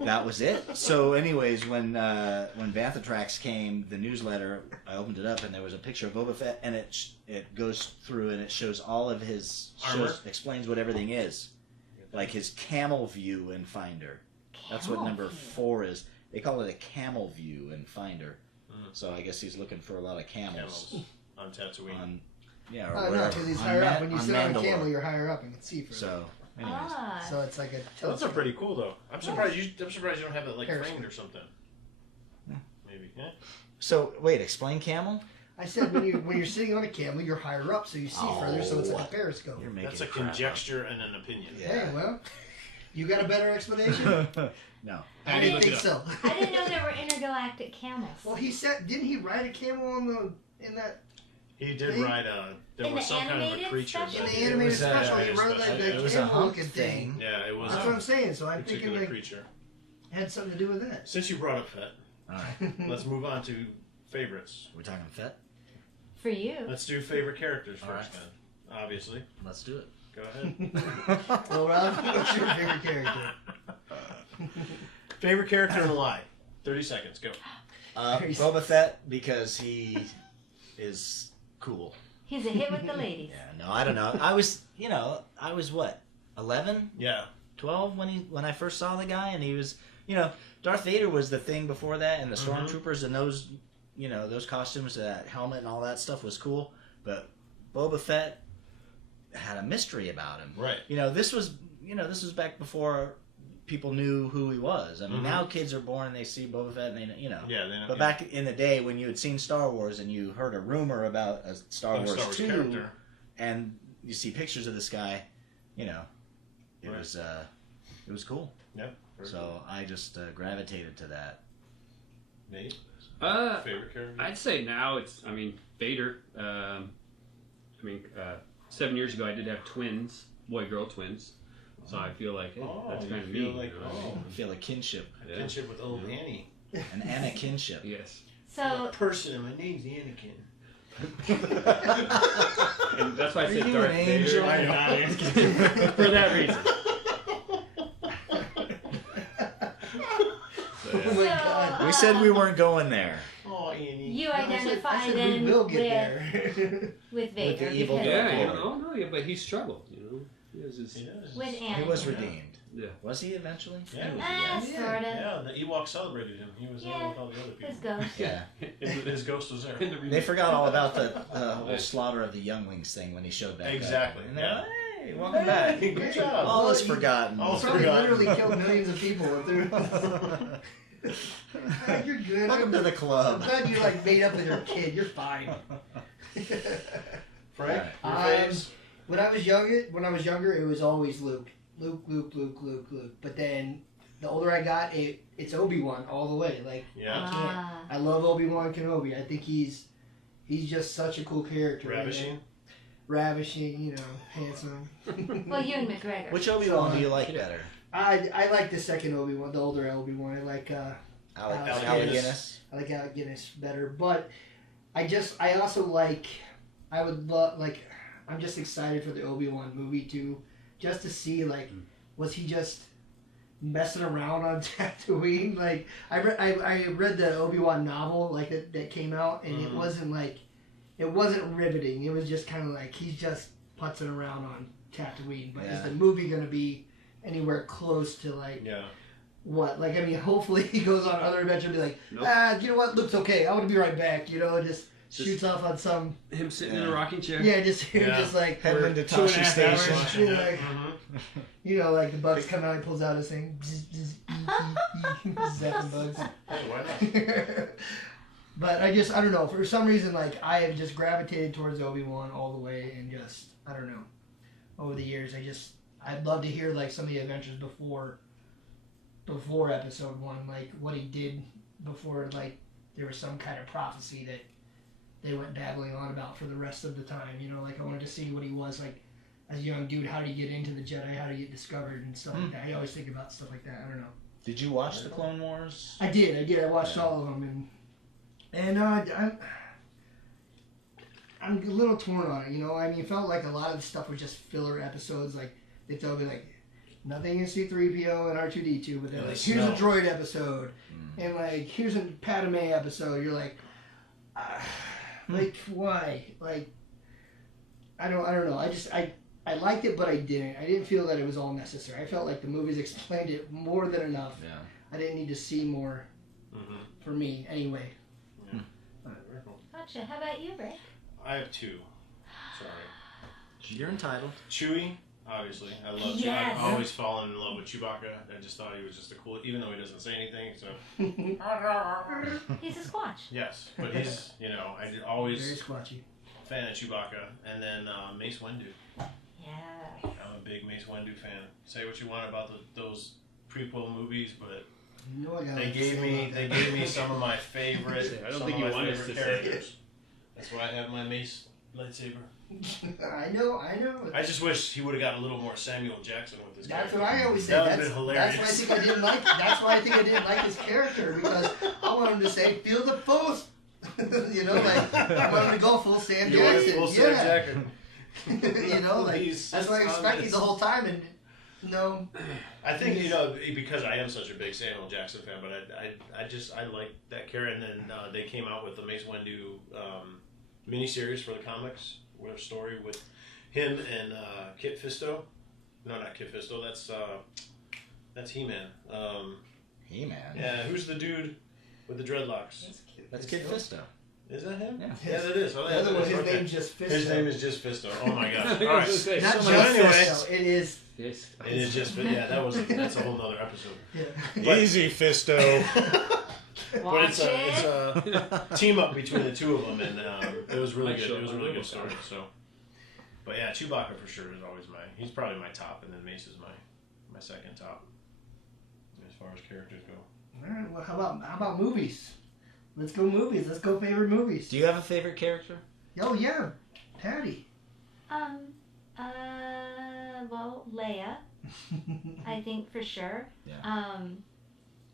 that was it. So, anyways, when Bantha Tracks came, the newsletter, I opened it up and there was a picture of Boba Fett, and it goes through and it shows all of his Armor? explains what everything is, like his camel view and finder. That's what number 4 is. They call it a camel view and finder. So I guess he's looking for a lot of camels. Camels on Tatooine. On, yeah, or Oh no, whatever. because he's On higher Ma- up. When you on sit on a Mandalore. camel, you're higher up and can see further. So, anyways. Ah. So it's like a Those are telescope. pretty cool, though. I'm surprised you don't have it like Periscope. framed or something. Maybe. Yeah. So wait, explain camel. I said when you're sitting on a camel, you're higher up, so you see further. So it's like a periscope. You're making That's a crap up. conjecture and an opinion. Yeah. Hey, well, you got a better explanation? No. I Maybe didn't look think it up. so. I didn't know there were intergalactic camels. Well, he said, didn't he ride a camel in that He did Thing? ride there In was the some kind of a animated creature. special? in the It animated was, special? He yeah, rode like It the was a camel hump looking thing. thing. Yeah, it was That's a what I'm saying. So I'm thinking particular like creature. it had something to do with that. Since you brought up Fett, All right. let's move on to favorites. We're talking Fett. For you. Let's do favorite characters All first, right. then. Obviously. Let's do it. Go ahead. Well, Rob, what's your favorite character? Favorite character in a lie. 30 seconds. Go. Boba Fett, because he is cool. He's a hit with the ladies. Yeah, no, I don't know. I was what, 11? Yeah. 12 when I first saw the guy, and he was, Darth Vader was the thing before that, and the stormtroopers and those, those costumes, that helmet and all that stuff was cool. But Boba Fett had a mystery about him. Right. This was back before people knew who he was. I mean, now kids are born and they see Boba Fett and they know. Yeah, they know. But back in the day when you had seen Star Wars and you heard a rumor about a Star Wars 2 character, and you see pictures of this guy, it was cool. Yeah. So I just gravitated to that. Nate? Favorite character? I'd say now it's, Vader. 7 years ago I did have twins, boy-girl twins. So I feel like, hey, that's kind of me. Like, I feel a kinship. A kinship with old Annie. An Anna kinship. Yes. I'm a person, and my name's Anakin. And that's why I said you Darth an Vader. angel? I am not Anakin. For that reason. Oh my God. We said we weren't going there. Oh, Annie. You I identify said then we will get with, there. with Vader. the evil because- guy. But he struggled, He was his, With He Anakin. was redeemed. yeah. Was he eventually? Yeah. Sort of. Yeah, the Ewoks celebrated him. He was there with all the other people. His ghost. Yeah. His ghost was there. They forgot all about the whole slaughter of the younglings thing when he showed back Exactly, up. And they're yeah. like, hey, welcome back. Good job. All is Well, forgotten. all He probably forgotten. literally killed millions of people. If you're good. Welcome to the I'm club. glad you made up with your kid. You're fine. Frank, your Um, faves? When I was younger, it was always Luke. Luke. But then the older I got, it's Obi-Wan all the way. Yeah. Ah. I love Obi-Wan Kenobi. I think he's just such a cool character. Ravishing, handsome. Well, Ewan McGregor. Which Obi-Wan do you like better? I like the second Obi-Wan, the older Obi-Wan. I like Alec Guinness? I like Alec Guinness better, but I'm just excited for the Obi-Wan movie too, just to see was he just messing around on Tatooine? I read the Obi-Wan novel that came out, and it wasn't riveting. It was just kind of he's just putzing around on Tatooine. But is the movie going to be anywhere close to what? Hopefully he goes on other adventure and be like, Nope. you know what, Luke's okay. I want to be right back. Just shoots off on some. Him sitting in a rocking chair. Yeah, just like Heading to 2.5 Tashi hours. Station. Like the bugs come out, he pulls out his thing, zapping bugs. Hey, why not? But I don't know. For some reason, I have just gravitated towards Obi-Wan all the way, and I don't know. Over the years, I'd love to hear some of the adventures before Episode 1, what he did before there was some kind of prophecy that they went babbling on about for the rest of the time. I wanted to see what he was as a young dude. How did he get into the Jedi? How did he get discovered and stuff like that? I always think about stuff like that. I don't know. Did you watch the Clone Wars? I did. I watched all of them, and I'm a little torn on it. It felt like a lot of the stuff was just filler episodes. They told me nothing in C-3PO and R2-D2, but then here's a droid episode, and here's a Padme episode. You're why? I don't know. I liked it, but I didn't. I didn't feel that it was all necessary. I felt like the movies explained it more than enough. Yeah. I didn't need to see more. For me, anyway. Gotcha. How about you, Rick? I have two. Sorry. You're entitled. Chewie, obviously. I love Yes. I've always fallen in love with Chewbacca. I just thought he was just a cool, even though he doesn't say anything. So He's a squatch. yes, but he's I did Very always squatchy. fan of Chewbacca, and then Mace Windu. Yeah. I'm a big Mace Windu fan. Say what you want about those prequel movies, but they gave me some of my favorite. I don't some think of you my want us favorite to say characters. That's why I have my Mace lightsaber. I know. I just wish he would have got a little more Samuel Jackson with his. That's character. what I always say. That would've That's been hilarious. why I think I didn't like. That's why I think I didn't like his character, because I want him to say, "Feel the force." I want him to go full Sam You want Jackson. full Sam Jackson. That's what I expected the whole time, and No. I think because I am such a big Samuel Jackson fan, but I like that character. And then they came out with the Mace Windu miniseries for the comics, with a story with him and Kit Fisto. No, not Kit Fisto. That's He-Man. He-Man. Yeah, who's the dude with the dreadlocks? That's Kid Fisto. Is that him? Yeah. Yeah, that is. Oh, The other one, his okay. name's just Fisto. His name is just Fisto. Oh my god! All I right. was gonna say, Not so just anyway. Fisto. It is. Yes. It is just, yeah, that's a whole nother episode. Yeah. Easy, Fisto. But Watch it's a team up between the two of them, and it was really good. It was a really good story. So, but yeah, Chewbacca for sure is always he's probably my top, and then Mace is my second top as far as characters go. All right. Well, how about movies? Let's go movies. Let's go favorite movies. Do you have a favorite character? Oh yeah, Patty. Well, Leia, I think for sure. Yeah.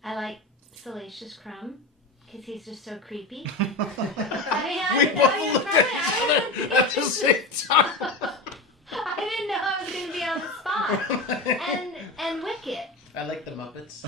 I like Salacious Crumb because he's just so creepy. I mean, I didn't know at the same time. I didn't know I was going to be on the spot. And Wicket. I like the Muppets.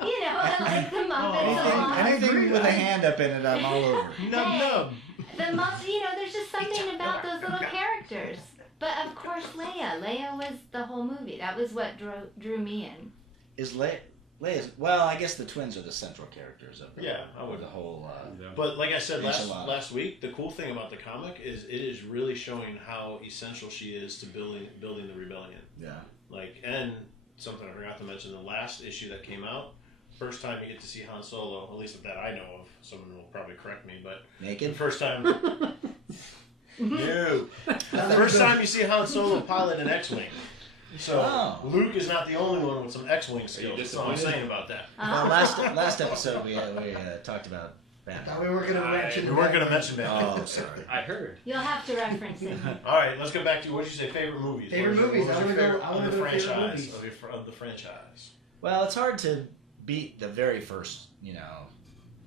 You know, I like the Muppets. Anything with a hand up in it, I'm all over. Nub. The Muppets, there's just something about those little characters. But of course, Leia. Leia was the whole movie. That was what drew me in. Is Leia's? Well, I guess the twins are the central characters of the whole. But like I said enchilada. last week, the cool thing about the comic is it is really showing how essential she is to building the rebellion. Yeah. And something I forgot to mention, the last issue that came out, first time you get to see Han Solo, at least that I know of. Someone will probably correct me, but Naked. the first time. No. First time you see Han Solo pilot an X-wing. So Luke is not the only one with some X-wing skills. That's all I'm saying about that. Well, last episode we talked about Batman. We weren't going to mention. We weren't going to mention that. Oh, sorry. I heard. You'll have to reference it. All right, let's go back to what did you say? Favorite movies. Favorite movies. I want to go. I want to go favorite franchise movies. of the franchise. Well, it's hard to beat the very first,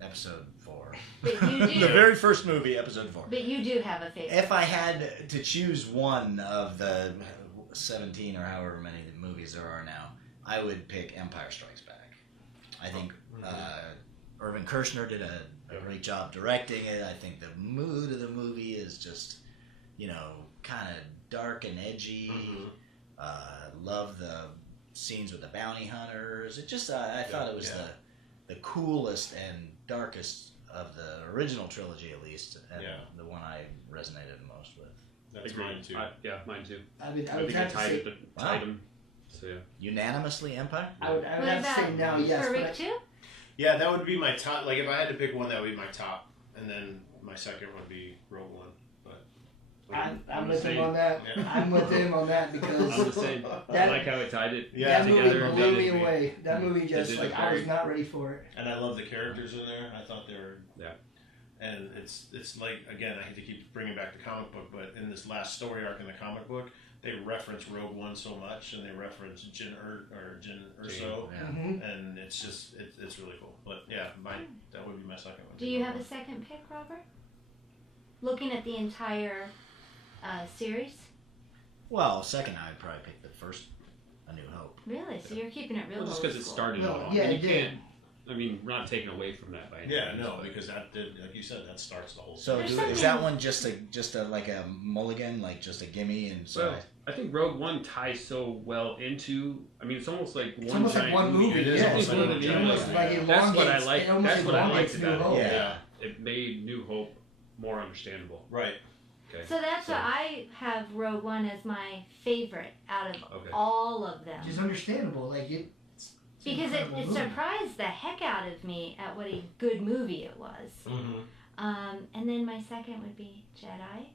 episode 4. But you do. The very first movie, episode 4. But you do have a favorite. If I had to choose one of the 17 or however many movies there are now, I would pick Empire Strikes Back. I think Irvin Kershner did a great job directing it. I think the mood of the movie is just, kind of dark and edgy. Love the scenes with the bounty hunters. It just, I thought it was the coolest and darkest of the original trilogy, at least, and the one I resonated the most with. That's mine too. Mine too. I would I have think to say. tied them. So yeah. Unanimously, Empire? I would What have to about say now, yes. for But Rick too? Yeah, that would be my top. Like if I had to pick one, that would be my top, and then my second would be Rogue One. But I'm with him on that. Yeah. I'm with him on that I'm the because same. I That- like how it tied it that movie together. and blew made me it- away. That movie It just did like it I was very- not ready for it. And I love the characters in there. I thought they were and it's like, again, I hate to keep bringing back the comic book, but in this last story arc in the comic book, they reference Rogue One so much, and they reference Jyn Erso, and it's just it's really cool. But yeah, that would be my second one. Do you have a second pick, Robert? Looking at the entire series? Well, second, I would probably pick the first, A New Hope. Really? So you're keeping it real Well, just old because it school. started No, off. yeah, and it you did. can't. I mean, we're not taking away from that by any Yeah, means, no, but- because that did, like you said, that starts the whole. So There's is something- that one just a like a mulligan, like just a gimme? And so Well, I think Rogue One ties so well into. I mean, it's almost like It's one almost giant like one movie. It is Yeah, almost it's like one- one it giant almost movie. like it That's what I elongates- like. it almost That's what I liked elongates New about it. Hope. Yeah. It made New Hope more understandable. Right. Okay. So that's why I have Rogue One as my favorite out of Okay. all of them. Which is understandable. Like it's Because incredible it movie. surprised the heck out of me at what a good movie it was. Mm-hmm. And then my second would be Jedi.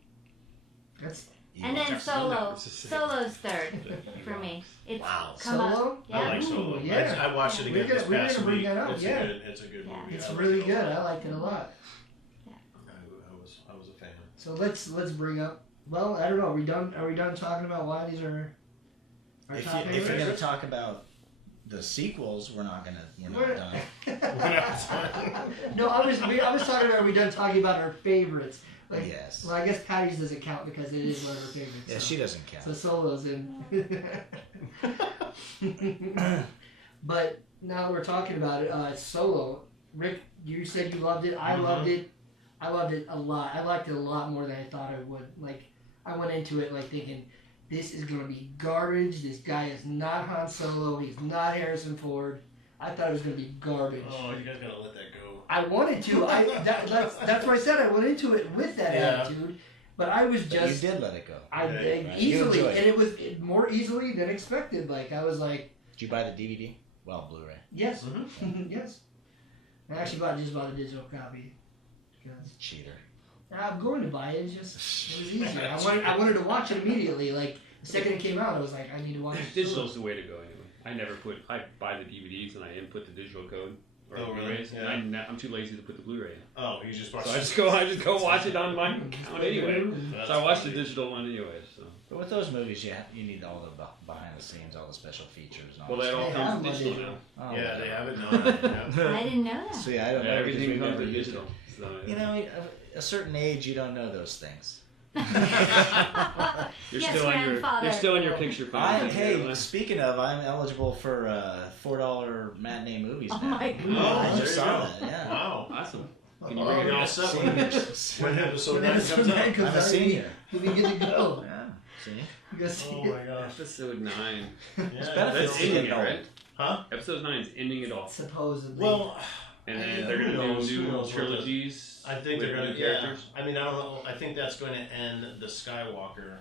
That's And then Jackson Solo. Nuggets. Solo's third for me. It's Wow. come up. Solo? Yeah. I like Solo. Ooh, yeah. I watched it We're again gonna- this we're past gonna bring week. that up, It's yeah. It's a good Yeah. movie. it's I like really it a good. lot. I liked it a lot. I was a fan. So let's bring up. Well, I don't know. Are we done talking about why these are our top if you're favorites? gonna talk about the sequels, we're not done. No, I was talking about. Are we done talking about our favorites? Like, Yes. Well, I guess Patty's doesn't count because it is one of her favorites. Yeah, so. she doesn't count. So Solo's in. But now that we're talking about it, Solo. Rick, you said you loved it. I loved it. I loved it a lot. I liked it a lot more than I thought I would. Like, I went into it like thinking, this is going to be garbage. This guy is not Han Solo. He's not Harrison Ford. I thought it was going to be garbage. Oh, you guys gotta let that go. I wanted to. That's what I said. I went into it with that attitude. But I was But just... you did let it go. I Right. You easily, enjoyed and it was more easily than expected. Like, I was like, Did you buy the DVD? Well, Blu-ray. yes. Mhm. Yes. I actually just bought a digital copy. Because Cheater. I'm going to buy it. It was easier. I wanted to watch it immediately. Like the second it came out, I was like, I need to watch it. Digital's the way to go anyway. I buy the DVDs and I input the digital code or Oh, really? Blu-rays, Yeah. and I'm too lazy to put the Blu-ray in. Oh, you just watched So I just go watch it on my account anyway. That's So I watch the funny. digital one anyway. So But with those movies, you need all the behind the scenes, all the special features. And all well, that all They comes have digital one, now. Oh, Yeah, they have it now. I didn't know that. So yeah, I don't Yeah, know everything because we've comes never in used digital. it. So, You know, a certain age, you don't know those things. you're Yes, still on your grandfather. you're still on your picture phone. Hey, speaking of, I'm eligible for $4 matinee movies Oh now. my Oh, I there just you saw go. that. Yeah. Wow. Awesome. Oh, Can you bring it you're all up? set Seniors. when episode When 9 episode comes 9 out. comes I'm a out, senior. we get to go. Yeah. See? You guys see Oh it. my gosh. Episode 9. Yeah, benefits That's to ending get it, old. right? Huh? Episode 9 is ending it all. Supposedly. Well, And then Yeah, they're who going knows? to Who do knows what the- trilogies. I think with they're going new to. Yeah. characters. I mean, I don't know. I think that's going to end the Skywalker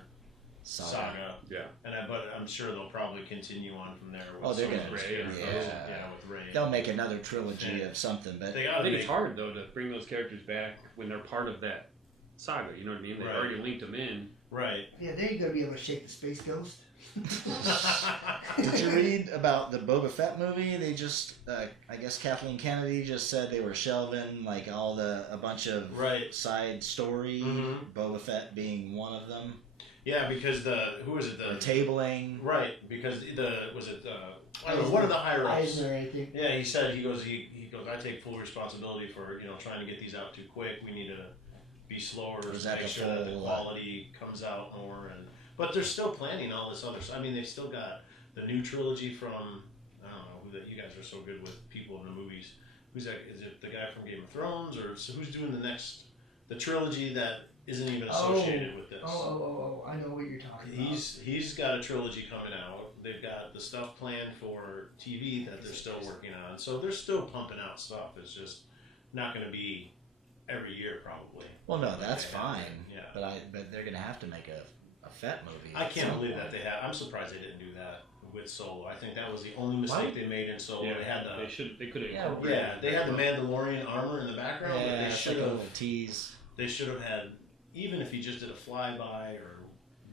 saga. Yeah. But I'm sure they'll probably continue on from there. With Oh, they're with gonna- Rey and yeah. with Rey. They'll make another trilogy of something, but They I got to think make. it's hard though to bring those characters back when they're part of that saga. You know what I mean? They Right. already linked them in. Right. Yeah, they ain't gonna be able to shake the Space Ghost. did you read about the Boba Fett movie? They just, I guess Kathleen Kennedy just said they were shelving like a bunch of Right. side story, Mhm. Boba Fett being one of them, Yeah, because who was it? or The tabling. right, because I don't know, one of the higher ups. Eisner, I think. Yeah, he said he goes. I take full responsibility for trying to get these out too quick. We need to be slower Was to that make the sure that the full, quality comes out more. But they're still planning all this other stuff. I mean, they still got the new trilogy from I don't know who that you guys are so good with people in the movies. Who's that? Is it the guy from Game of Thrones or who's doing the trilogy that isn't even associated with this? I know what you're talking about. He's got a trilogy coming out. They've got the stuff planned for TV that they're still working on. So they're still pumping out stuff. It's just not going to be every year probably. Well, no, that's Okay. fine. Yeah. But they're gonna have to make a Fett movie. I at can't some believe point. that they have. I'm surprised they didn't do that with Solo. I think that was the only mistake they made in Solo. Yeah, They had they could have. Yeah, they had the Mandalorian armor in the background, but Yeah, they it's should like a have little tease. had even if he just did a flyby or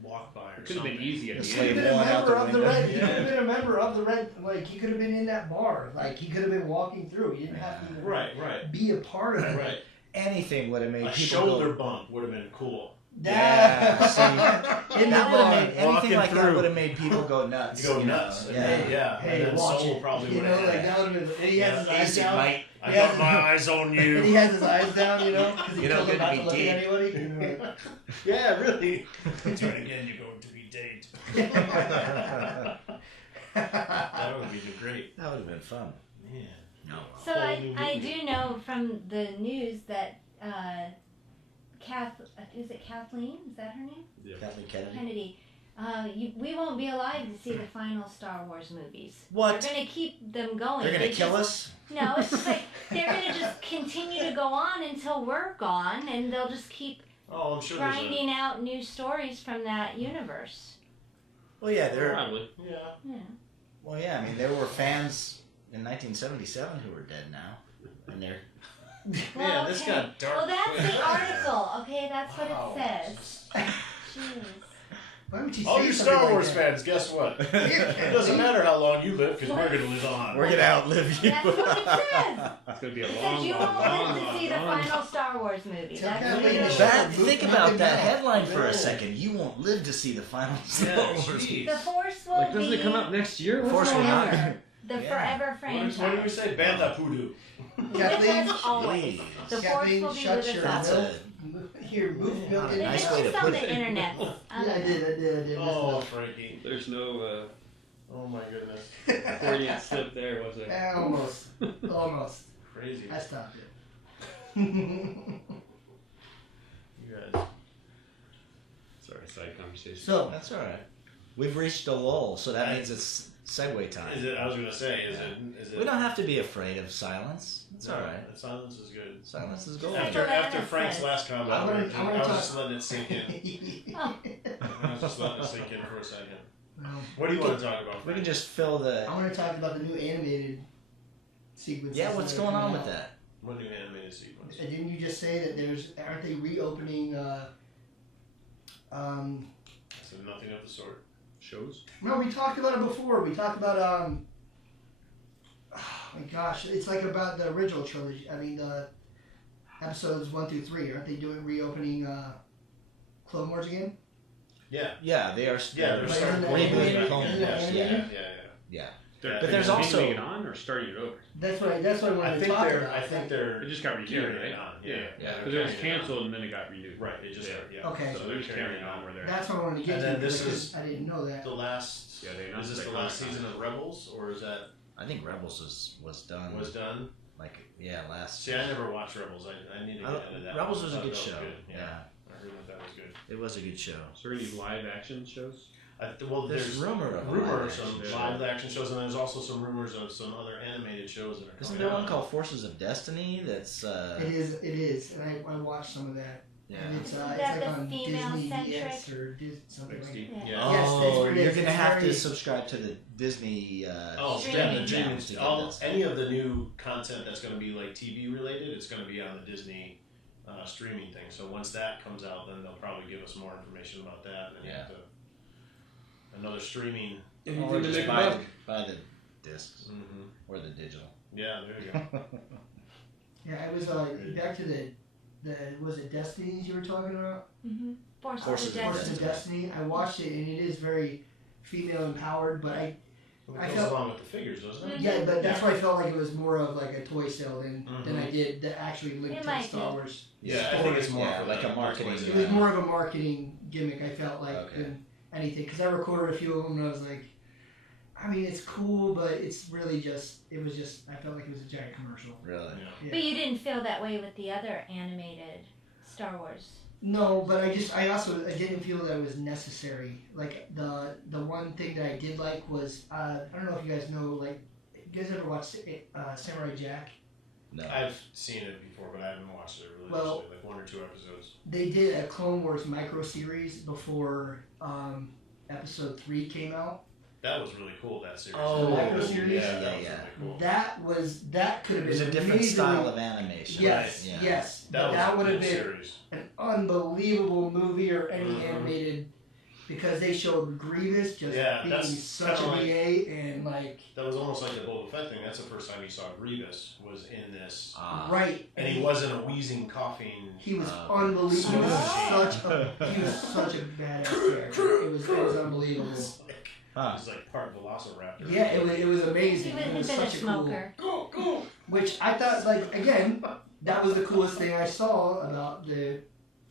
walk by or It could have been something. easy at The the He could slave have end. been a one out member the of the window. red. He could have been a member of the red. Like he could have been in that bar. Like he could have been walking through. He didn't have to even Right. be a part of it. Right. Anything would have made A people shoulder go. bump would have been cool. Yeah, see, in the that would have bar. made Walking anything like that through. would have made people go nuts. You go you know? nuts. Yeah. Yeah. Hey, and then watch Solo it. probably You would know, have like that would have been. And he has his eyes Easy, down. mate. I Yeah. got my eyes on And you. he has his eyes down. You know, because he You're told not him not gonna to be look dead. at anybody. Yeah, really. Turn again, you're going to be dead. That would be great. That would have been fun. Man. No. So I do know from the news that is it Kathleen? Is that her name? Kathleen Kennedy. Kennedy. We won't be alive to see the final Star Wars movies. What? They're gonna keep them going. They're gonna They kill just- us? No, it's just like they're gonna just continue to go on until we're gone, and they'll just keep Oh, I'm sure grinding out new stories from that universe. Well, yeah, they're. Probably. Yeah. Yeah. Well, yeah. I mean, there were fans in 1977 who were dead now, and they're. Man, this got dark. Well, that's quick. the article. Okay, that's Wow. what it says. Jeez. Why would you All say you something Star like Wars that? fans, guess what? It doesn't matter how long you live because we're going to live on. We're gonna outlive you. That's what it says. It's gonna be a It says long, you long, won't long, live to see the long. final Star Wars movie. Tell That's Kathleen what it to is. shut That, up. think Move about it that back. headline for No. a second. You won't live to see the final Star Yeah, Wars. jeez. The Force will Like, doesn't be it come out next year? What's Force will going on? not. the Yeah. forever What franchise. did we say? Banta Poodoo. Kathleen, Always. Please. The Force Kathleen, will be shut with your us That's all. a Here, move milk a in They nice did way to this on put the it. internet. Yeah, I did. Oh, Frankie. There's no Oh my goodness. Freudian slip there, was there? Almost. Crazy. I stopped it. You guys. Sorry, side conversation. So, That's all right. We've reached a lull, so that means it's segue time. Is it? I was gonna say. Is it? We don't have to be afraid of silence. It's all right. The silence is good. Silence is gold. After Frank's last comment, I'm I gonna was talk- just letting it sink in. Oh. I was just letting it sink in for a second. well, What do you want to talk about? We Frank? can just fill the. I want to talk about the new animated sequences. Yeah, what's that are going on coming with out. that? What new animated sequence? And didn't you just say that aren't they reopening? So nothing of the sort. Shows? No, we talked about it before. We talked about oh my gosh, it's like about the original trilogy. I mean the episodes 1 through 3. Aren't they reopening Clone Wars again? Yeah. Yeah, they are. Yeah, they're Like, starting isn't to that rebooting animated? Clone Isn't Wars. that Yeah, animated? yeah. Yeah, But there's also- continuing it on or starting it over? That's what I wanted I to think talk they're. about. I think they're. It just got renewed, carrying right? it on. Yeah. Yeah. Because it was canceled and then it got renewed. Right. It just. Yeah. Okay. So they're just carrying on where they're at. That's what I wanted to get And to. then this because is I didn't know that. The last. Yeah, they Is announced this it the like last last season time. of Rebels, or is that I think Rebels was done. was done? Like last. See, I never watched Rebels. I need to get into that. Rebels was a I thought good that show. Yeah. I heard that was good. It was a good show. So are there any live action shows? Well, There's rumor of a rumor live of some action show. live action shows, and there's also some rumors of some other animated shows that are Isn't coming there out. one called Forces of Destiny? That's It is, and I watched some of that. yeah. And it's Isn't like that the on Disney female-centric? Yes or something like that. Steve? Yeah. Yeah. Yes, that's what it You're is. gonna It's have very- to subscribe to the Disney. Oh, Streaming. yeah, the streaming. channels to get All, this. any of the new content that's going to be like TV related, it's going to be on the Disney streaming thing. So once that comes out, then they'll probably give us more information about that. And Yeah. another streaming. Or just buy the discs Mm-hmm. or the digital. Yeah, there you go. Yeah, I was back to the was it Destinies you were talking about? Mm-hmm. Forces Forces of of Forces Destiny. of Destiny. I watched it and it is very female empowered, but I It goes along with the figures, doesn't it? yeah, but that's why I felt like it was more of like a toy sale than Mm-hmm. I did that actually linked It to might Star be. Wars. Yeah, I think it's more Yeah, for like the a marketing- toys. It was more of a marketing gimmick. I felt like Okay. than anything because I recorded a few of them and I was like, I mean, it's cool, but it's really it was just I felt like it was a giant commercial. Really? Yeah. Yeah. But you didn't feel that way with the other animated Star Wars. No, but I also didn't feel that it was necessary. Like the one thing that I did like was I don't know if you guys know, like, you guys ever watched Samurai Jack? No. I've seen it before, but I haven't watched it really. Well- Like 1 or 2 episodes. They did a Clone Wars micro series before episode 3 came out. That was really cool. That series. Oh, The micro series? Yeah, that was Yeah. really cool. That could have It been was a different amazingly- style of animation. Yes, Yeah. yes. That was That a would have cool been series. an unbelievable movie or any Mhm. animated because they showed Grievous just Yeah, being that's such a kinda like- BA and like That was almost like the Boba Fett thing. That's the first time you saw Grievous was in this, Ah. right. and he wasn't a wheezing, coughing. He was Oh. unbelievable. He was Oh. he was such a badass character. It was unbelievable. It's like, Huh. he's like part Velociraptor. Yeah, it was He amazing. would It have was been a such a cool. smoker. Go, go. Which I thought, like, again, that was the coolest thing I saw about the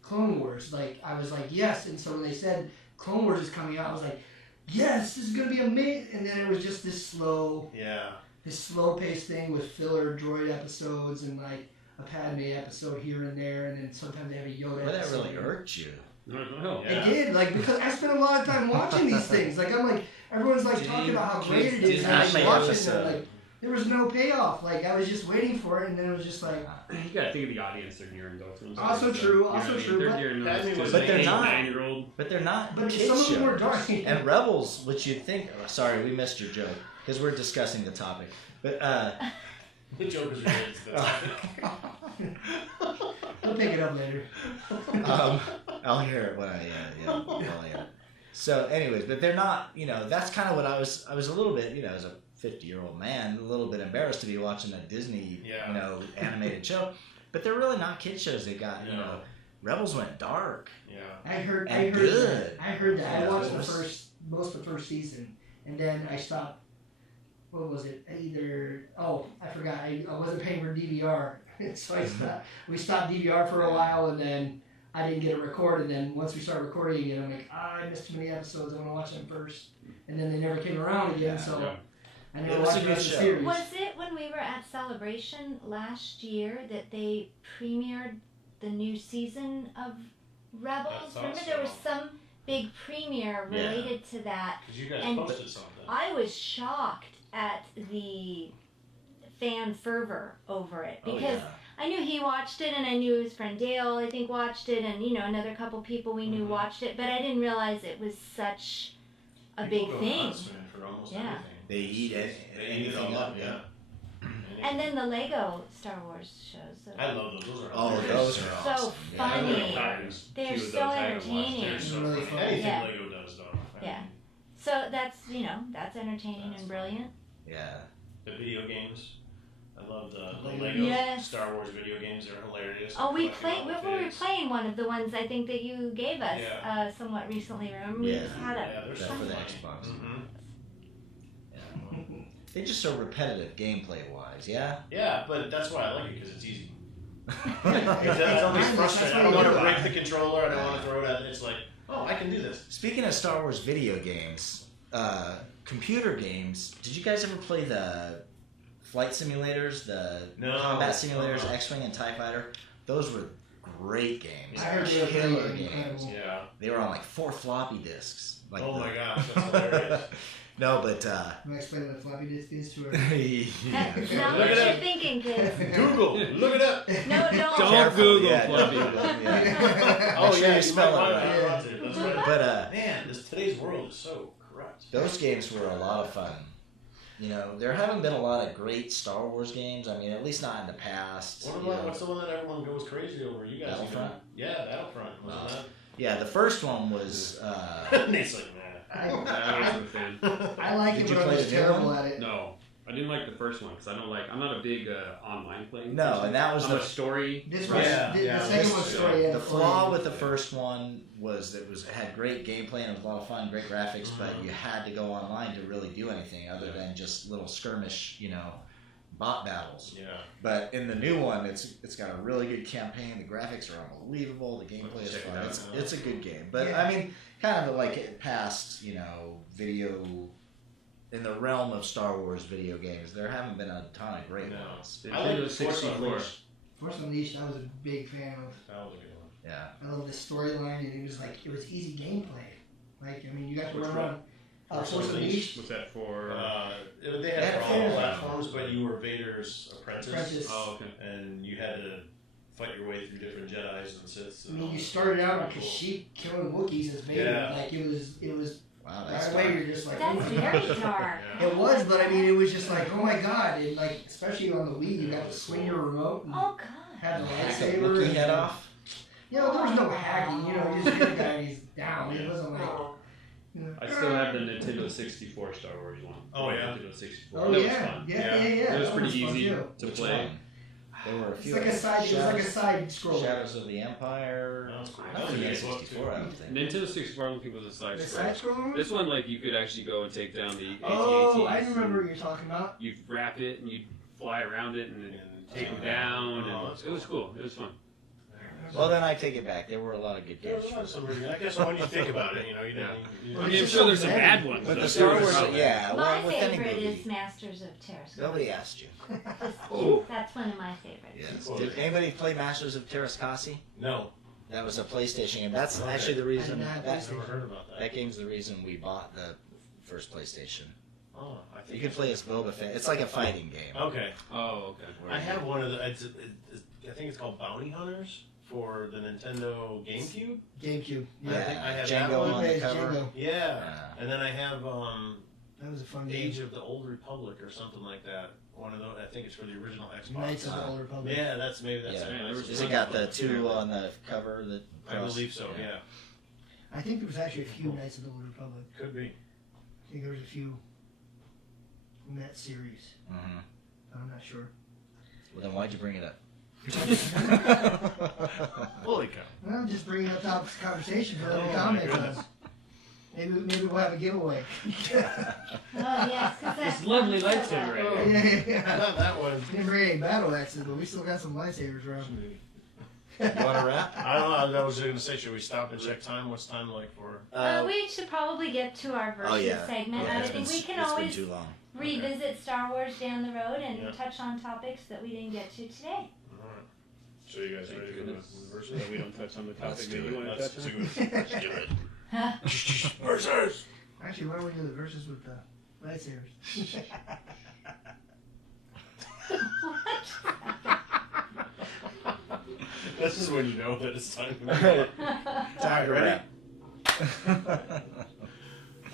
Clone Wars. Like, I was like, yes. And so when they said Clone Wars is coming out, I was like, yes, this is gonna be amazing. And then it was just this slow paced thing with filler droid episodes and like a Padme episode here and there, and then sometimes they have a Yoda Well, that episode. really irked you. No. Yeah. It did, like, because I spent a lot of time watching these things. Like, I'm like, everyone's like Did talking you- about how did- great it is, did and I Padme watched it, episode- and like, there was no payoff. Like, I was just waiting for it, and then it was just like, You gotta think of the audience they're gearing though. From Also true, also true, They're but- gearing Padme those to was But they're an 8, not. 9-year-old. But they're not but kids some of them were shows. dark. And Rebels, which you'd think. Oh, sorry, we missed your joke because we're discussing the topic. But The joke is related to the topic. We'll pick it up later. I'll hear it when I I'll hear it. So, anyways, but they're not. You know, that's kind of what I was a little bit. You know, as a 50-year-old man, a little bit embarrassed to be watching a Disney, Yeah. animated show. But they're really not kid shows. They got No. Rebels went dark. Yeah. I heard good. that. I heard that. Yeah, I watched it was- most of the first season, and then I stopped what was it? I forgot. I wasn't paying for DVR, so we stopped DVR for a while, and then I didn't get it recorded. Then once we started recording again, I'm like, I missed too many episodes. I want to watch them first, and then they never came around again. I never watched the rest of the series. Was it when we were at Celebration last year that they premiered the new season of Rebels? Remember there was some big premiere related to that. Because you guys posted something. I was shocked at the fan fervor over it because I knew he watched it, and I knew his friend Dale, I think, watched it, and another couple people we knew watched it, but I didn't realize it was such a big thing. For almost everything. They eat anything up, And then the Lego Star Wars shows. I love those. Those are those are so awesome. funny. Yeah. They're so entertaining. They're so really fun. fun. Anything Yeah. Lego does, though. Yeah. So that's entertaining and brilliant. Yeah. The video games. I love the Lego. Lego Yes. Star Wars video games. They're hilarious. Oh, we Collecting all the were kids. playing one of the ones I think that you gave us Yeah. somewhat recently. Remember we just had Yeah, they're That's so for the fun. Xbox. Mm-hmm. They're just so repetitive gameplay wise, yeah? Yeah, but that's why I like it, because it's easy. Speaking It's always That's frustrating. I what don't want you to do. break the controller. I don't want to throw it at it. It's like, oh, I can do this. of Star Wars video games, computer games, did you guys ever play the flight simulators, the No. combat simulators, X-Wing and TIE Fighter? Those were great games. I heard they were Killer pretty games. incredible. Yeah. They were on like 4 floppy disks. Like Oh my gosh, that's hilarious. No, but I'm gonna explain what a floppy disk is to her. yeah. That's not Look what at you're it. thinking, kids. Google, look it up. No, don't. Don't Careful, Google yeah, floppy. don't Google, yeah. Oh Make sure yeah, you spell might it want right. to want to. That's right. But Man, today's world is so corrupt. those games were a lot of fun. There haven't been a lot of great Star Wars games. I mean, at least not in the past. What's the one that everyone goes crazy over? You guys Battlefront? Yeah, Battlefront. Wasn't Yeah, the first one was. that? Nate's like, I wasn't a fan. I like Did it, you but I play was the new terrible one? at it. No, I didn't like the first one because I'm not a big online playing. No, person. and that was I'm the a story. This Yeah, was the yeah, second this- one's story. the flaw with the first one was it had great gameplay and it was a lot of fun, great graphics, but you had to go online to really do anything other than just little skirmish, bot battles. Yeah. But in the new one, it's got a really good campaign. The graphics are unbelievable. The gameplay is Check it fun. out. It's a good game. But Yeah. I mean, kind of like it past, video in the realm of Star Wars video games. There haven't been a ton of great No. ones. I like Nintendo Force 64. Unleashed. Force Unleashed, I was a big fan of. That was a good one. Yeah. I love the storyline, and it was easy gameplay. Like, I mean, you got to Which run one? around. Force Force Unleashed? Unleashed. What's that for? They had it for all platforms, but you were Vader's apprentice, Oh, okay. and you had to fight your way through different Jedis and Siths. I And mean, all you that. started out on Cool. Kashyyyk killing Wookiees as Vader. Yeah. Like, it was Wow, that's right away dark. you're just like, That's oh my very gosh. dark. Yeah. It was, but I mean, it was just like, oh my god, and like, especially on the Wii, you got to swing your remote and Oh God. have the Hack a lightsaber. Wookiee and- head off. there was no hacking. You just hit the guy and he's down. It wasn't like. I still have the Nintendo 64 Star Wars one. Oh, yeah? Nintendo 64. Oh that yeah. was fun. Yeah. It was That pretty fun, easy too. to Which play. one? There were a It's few. like a side. It was like a side scroll. Shadows of the Empire. That was cool. I That was think a it's good book, 64, I don't think. Nintendo 64 I don't think was a side The scroll. side scroll. This one, like, you could actually go and take down the Oh, I AT-ATs. remember what you're talking about. You wrap it and you fly around it and And take them down. Oh, And that's it was cool. It was fun. Well, then I take it back. There were a lot of good There games. was some reason. I guess when you think about it, you didn't. You Well, I it's mean, I'm just sure there's so some many. bad ones. But the I'm Star sure Wars, there's some- yeah, My well, with any favorite movie. is Masters of Terrascope. Nobody asked you. Oh. That's one of my favorites. Yes. Did anybody play Masters of Terrascasi? No. That was a PlayStation game. That's Okay. actually the reason. I did not have That, I've never heard about that. that game's the reason we bought the first PlayStation. Oh, I think You can play as Boba Fett. It's like a fighting game. Okay. Oh, okay. I have one of the. I think it's called Bounty Hunters for the Nintendo GameCube. GameCube. I Yeah. think I have Django that one. on the Plays cover. Django. Yeah. Yeah. And then I have That was a fun Age game. of the Old Republic or something like that. One of those. I think it's for the original Xbox. Knights of the Old Republic. Yeah, that's maybe that's. Yeah. it. there was Has it got the two on the cover? That I believe so. Yeah. I think there was actually a few Knights of the Old Republic. Could be. I think there was a few in that series. Mm-hmm. I'm not sure. Well, then why'd you bring it up? Holy cow. Well, I'm just bringing up topics of conversation for Oh, other my comments goodness. on. Maybe we'll have a giveaway. yes, 'cause that's This lovely fun. lightsaber right here. Yeah. Not that one. Didn't bring any battle axes, but we still got some lightsabers around. You want to wrap? I don't know. I was going to say, should we stop and check time? What's time like for? We should probably get to our versus segment. Yeah, I think we can it's always been too long. revisit Star Wars down the road and Yeah. touch on topics that we didn't get to today. All right. So you guys ready to go goodness. to versus? So we don't touch on the topic Let's that do you it. want to Let's touch do on. it. Let's do it. Versus. Actually, why don't we do the verses with the lightsabers? This is when you know that it's time to move on. Time to ready? wrap.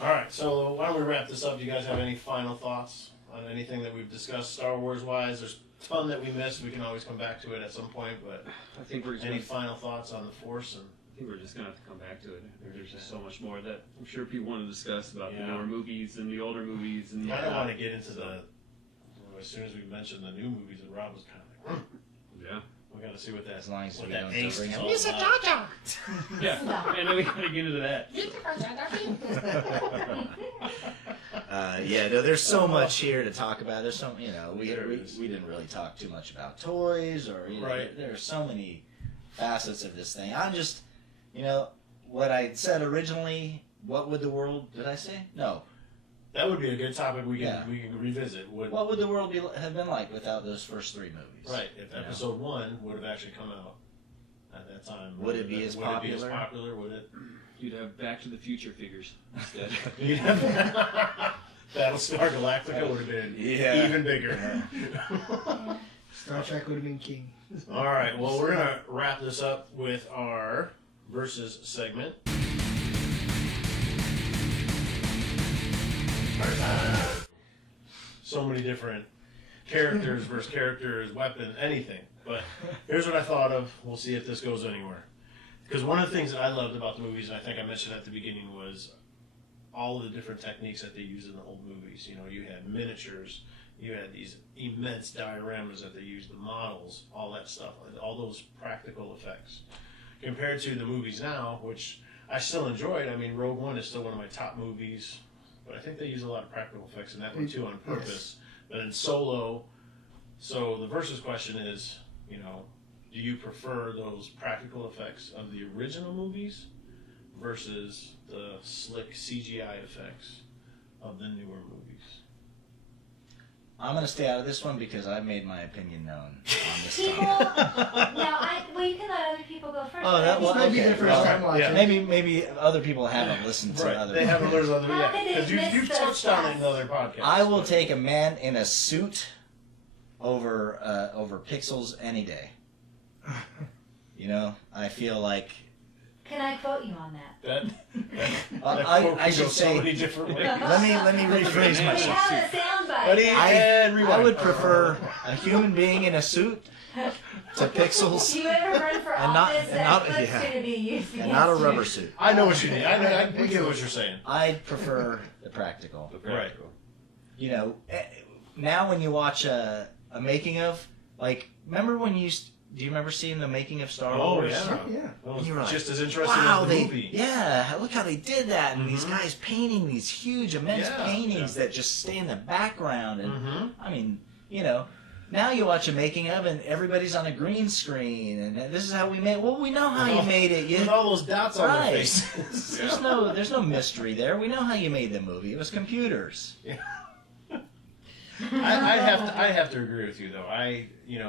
All right, so why don't we wrap this up? Do you guys have any final thoughts on anything that we've discussed Star Wars wise? There's a ton that we missed. We can always come back to it at some point, but I think we're just any gonna, final thoughts on the Force? And I think we're just gonna have to come back to it. There's just so much more that I'm sure people want to discuss about the Yeah. newer movies and the older movies and I don't want to get into the. As soon as we mentioned the new movies, and Rob was kind of like, yeah, we got to see what that. As long as what we that don't angst bring is up- all He's a about. yeah, and then we gotta get into that. Yeah, no, there's so much here to talk about. There's so, we There is. didn't really talk too much about toys or, Right. there are so many facets of this thing. I'm just, what I said originally, what would the world, did I say? No. That would be a good topic we can Yeah. we can revisit. What would the world have been like without those first three movies? Right, if episode 1 would have actually come out at that time, Would it be as popular? Would it? You'd have Back to the Future figures instead. Battlestar Galactica would have been Yeah. even bigger. Star Trek would have been king. All right, well, we're gonna wrap this up with our versus segment. So many different characters versus characters, weapons, anything. But here's what I thought of. We'll see if this goes anywhere. Because one of the things that I loved about the movies, and I think I mentioned at the beginning, was all of the different techniques that they used in the old movies. You had miniatures, you had these immense dioramas that they used, the models, all that stuff, all those practical effects. Compared to the movies now, which I still enjoyed. I mean, Rogue One is still one of my top movies, but I think they use a lot of practical effects in that one too on purpose. But in Solo, so the versus question is, do you prefer those practical effects of the original movies versus the slick CGI effects of the newer movies? I'm going to stay out of this one because I've made my opinion known on this People, topic. you can let other people go first. Oh, that This might be their first time watching. Yeah. Maybe other people haven't listened to other They haven't learned other How could they because miss you've those touched on it steps? in other podcasts. I will but- take a man in a suit over pixels any day. I feel like Can I quote you on that? that I quote can should go so say. many different ways. Let me rephrase We myself. have a soundbite. Buddy, and I rewind. would prefer a human being in a suit to pixels If you ever run for And not- office, and not- that's what's yeah. going to be used and not a against you. rubber suit. I know what you mean. I get what you're saying. I'd prefer the practical. Right. Now when you watch a making of, remember when do you remember seeing the making of Star Oh, Wars? yeah. Yeah. That was You're right. just as interesting Wow, as the movie. look how they did that, and these Mhm. guys painting these huge, immense Yeah, paintings that just stay in the background, and Mm-hmm. I mean, now you watch a making of, and everybody's on a green screen, and this is how we made. Well, we know how you made it. With all those dots on their Right. faces. There's no mystery there. We know how you made the movie. It was computers. I have to agree with you though.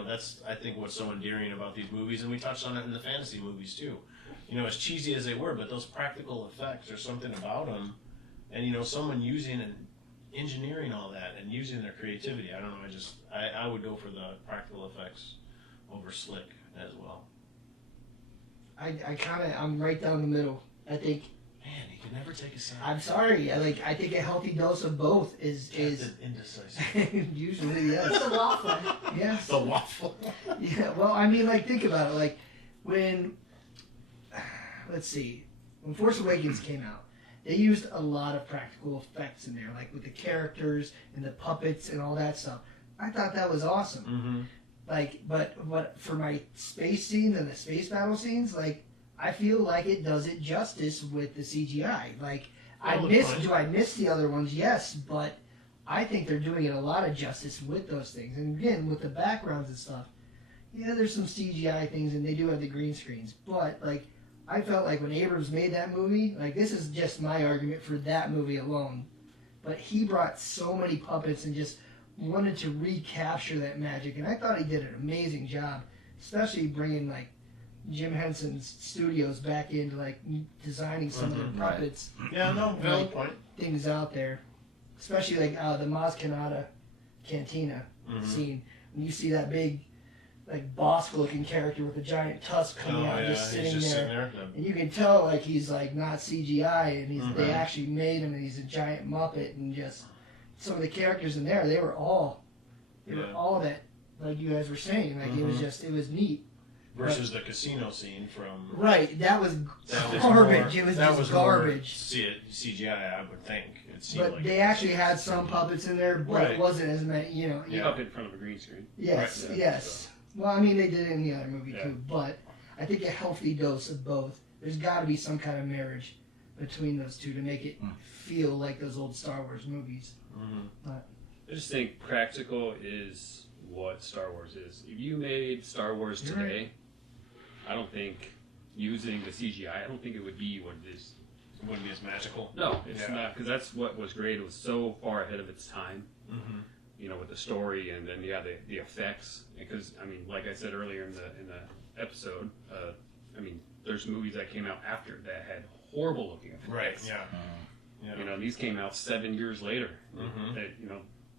That's I think what's so endearing about these movies, and we touched on it in the fantasy movies too. As cheesy as they were, but those practical effects, there's something about them, and someone using and engineering all that and using their creativity. I don't know. I would go for the practical effects over slick as well. I'm right down the middle. I think, Man, you can never take a side. I'm sorry. I think a healthy dose of both is Captain Indecisive. usually yes. It's a waffle. Yes. The waffle. Yeah, well, I mean, think about it. When, let's see, when Force Awakens came out, they used a lot of practical effects in there, with the characters and the puppets and all that stuff. I thought that was awesome. Mm-hmm. But for my space scenes and the space battle scenes, I feel like it does it justice with the CGI. Do I miss the other ones? Yes, but I think they're doing it a lot of justice with those things. And again, with the backgrounds and stuff, yeah, there's some CGI things, and they do have the green screens. But like, I felt like when Abrams made that movie, like this is just my argument for that movie alone, but he brought so many puppets and just wanted to recapture that magic, and I thought he did an amazing job, especially bringing like Jim Henson's studios back into like designing some of the puppets. Yeah, no, valid point. Things out there, especially like the Maz Kanata Cantina scene. When you see that big, like Bosk-looking character with a giant tusk coming out, just sitting there, and you can tell like he's like not CGI, and they actually made him, and he's a giant Muppet, and just some of the characters in there, they were all that, like you guys were saying, like it was neat. Versus the casino scene from... Right, that was garbage. It was just garbage. CGI, I would think. But like they actually had some puppets in there, but it wasn't as many, Up in front of a green screen. Yes, yes. Well, I mean, they did it in the other movie too, but I think a healthy dose of both. There's got to be some kind of marriage between those two to make it feel like those old Star Wars movies. But I just think practical is what Star Wars is. If you made Star Wars today, I don't think using the CGI, I don't think it would be what it is. It wouldn't be as magical. No, it's not, because that's what was great. It was so far ahead of its time. With the story and then the effects. Because I mean, like I said earlier in the episode, I mean, there's movies that came out after that had horrible looking effects. Right. Yeah. These came out 7 years later. That,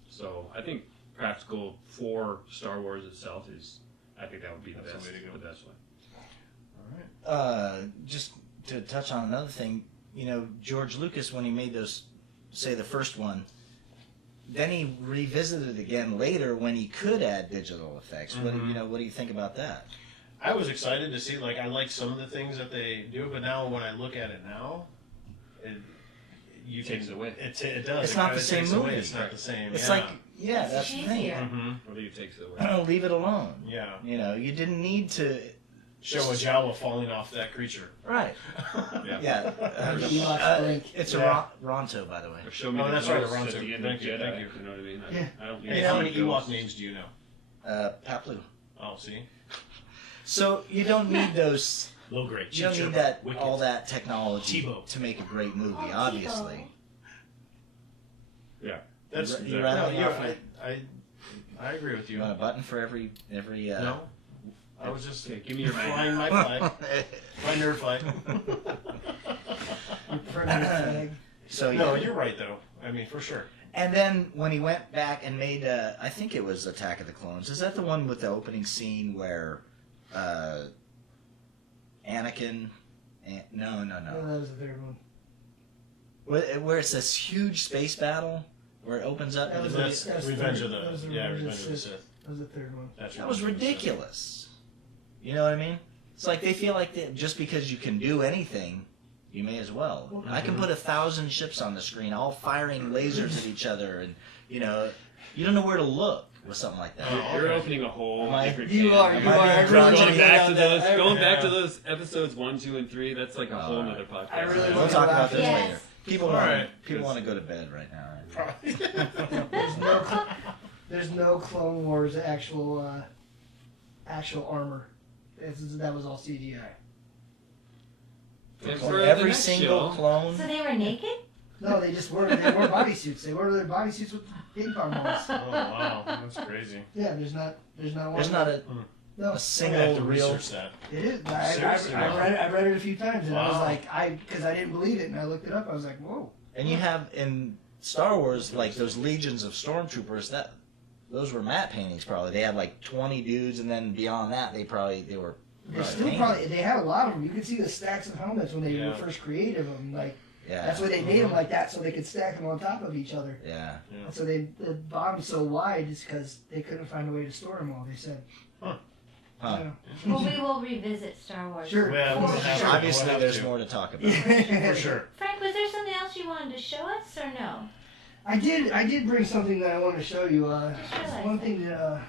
so I think practical for Star Wars itself is, I think that would be the best way. All right. Just to touch on another thing, George Lucas, when he made those, say the first one, then he revisited it again later when he could add digital effects. What do you think about that? I was excited to see. Like, I like some of the things that they do, but now when I look at it now, it takes it away. It does. It's not the same movie. It's not the same. It's like, that's the thing. What do you take it away? Leave it alone. Yeah. You didn't need to show a Jawa falling off that creature. Right. Yeah. It's a Ronto, by the way. Or show me that's right, a Ronto. Thank you. You know what I mean? I don't need how many Ewok names do you know? Paplu. Oh, see. So you don't need those. Low grade. You don't need all that technology to make a great movie, obviously. Yeah, I agree with you. You want a button for every? No. I was just give me your flying my flag, my nerd flag. So no, you're right though. I mean, for sure. And then when he went back and made, I think it was Attack of the Clones. Is that the one with the opening scene where Anakin? No. that was the third one. Where it's this huge space battle where it opens up. That's Revenge of the Sith. That was the third one. That was ridiculous. You know what I mean? It's like they feel like just because you can do anything, you may as well. I can put 1,000 ships on the screen, all firing lasers at each other, and you don't know where to look with something like that. You're opening a whole different You are. Going back to those episodes 1, 2, and 3. That's like a whole other podcast. I really We'll talk about this later. People All want to go to bed right now. There's no Clone Wars actual armor. That was all CGI. Every single clone. So they were naked? No, they just wore bodysuits. They wore their bodysuits with ping pong balls. Oh wow, that's crazy. Yeah, there's not one. There's not no a single real. That. It is. I read it a few times, and I was like, because I didn't believe it, and I looked it up. I was like, whoa. And you have in Star Wars like those legions of stormtroopers. Those were matte paintings probably. They had like 20 dudes, and then beyond that, they were. They had a lot of them. You could see the stacks of helmets when they were first created them. Like that's why they made them like that, so they could stack them on top of each other. Yeah. And so the bottom's so wide is because they couldn't find a way to store them all. They said. Huh. Yeah. Well, we will revisit Star Wars. Sure. Well, Obviously, there's more to talk about. For sure. Frank, was there something else you wanted to show us, or no? I did bring something that I wanted to show you. Just realized one thing that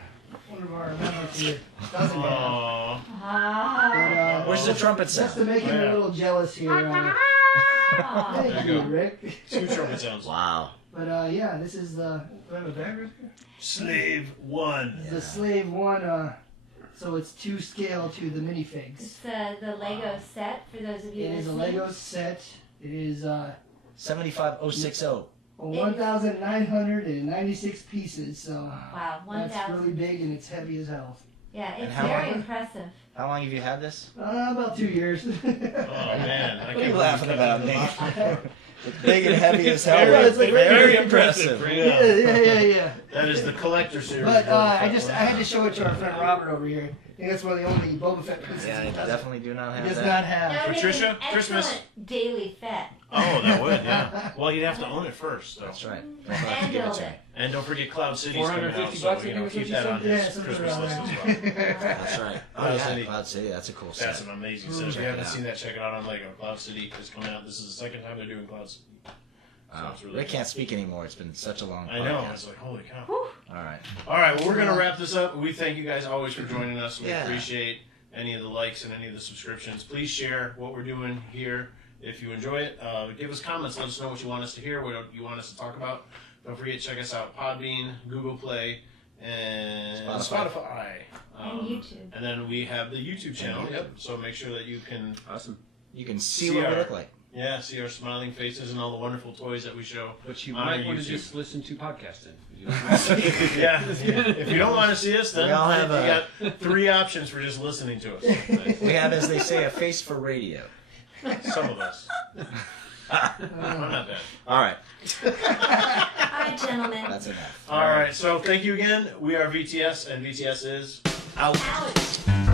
one of our members here doesn't have. Ah. But, Where's the trumpet just sound? to make him a little jealous here. Oh. Thank There you, you go. Rick. 2 trumpet sounds. Wow. But yeah, this is the. Do I have a bag right here? Slave 1. This is the Slave 1. So it's 2 scale to the minifigs. It's the Lego set for those of you It is a listening. Lego set. It is 75060. 1,996 pieces. So Wow, that's 1,000. really big and it's heavy as hell. Yeah, And it's how very long? impressive. How long have you had this? About 2 years. Oh man, I What are can't you believe laughing kept about, it in the Nate? box. It's big and heavy as hell. Yeah, it's like very very impressive. yeah. That is the collector series. But Boba I Fett one. had to show it to our friend Robert over here. I think that's one of the only Boba Fett pieces Yeah, he I does. definitely do not have He does that. not That have. would Patricia, make an Christmas. excellent daily fet. Oh, that would, yeah. Well, you'd have to own it first, though. That's right. And build it. And don't forget Cloud City's coming out, 450 so bucks, I think is what keep you that said? on Yeah, his something Christmas around list as there. well. That's right. Oh, Cloud yeah, City. Cloud City. That's a cool That's set. an amazing set. If you haven't seen that, check it out on Lego. Cloud City is coming out. This is the second time they're doing Cloud City. Wow. it's really Rick cool. can't speak anymore. It's been such a long I know. podcast. It's like, holy cow. Whew. All right. All right, well, we're going to wrap this up. We thank you guys always for joining us. We Yeah. appreciate any of the likes and any of the subscriptions. Please share what we're doing here if you enjoy it. Give us comments. Let us know what you want us to hear, what you want us to talk about. Don't forget to check us out Podbean, Google Play, and Spotify. And YouTube. And then we have the YouTube channel. Yep. So make sure that you can Awesome. You can see See what we our- look like. see our smiling faces and all the wonderful toys that we show. But you On might our want to YouTube. just listen to podcasting. yeah. If you don't want to see us, then We all have you got 3 options for just listening to us. We have, as they say, a face for radio. Some of us. I'm not bad. All right. All right, gentlemen. That's enough. All right. So thank you again. We are VTS, and VTS is out. Out.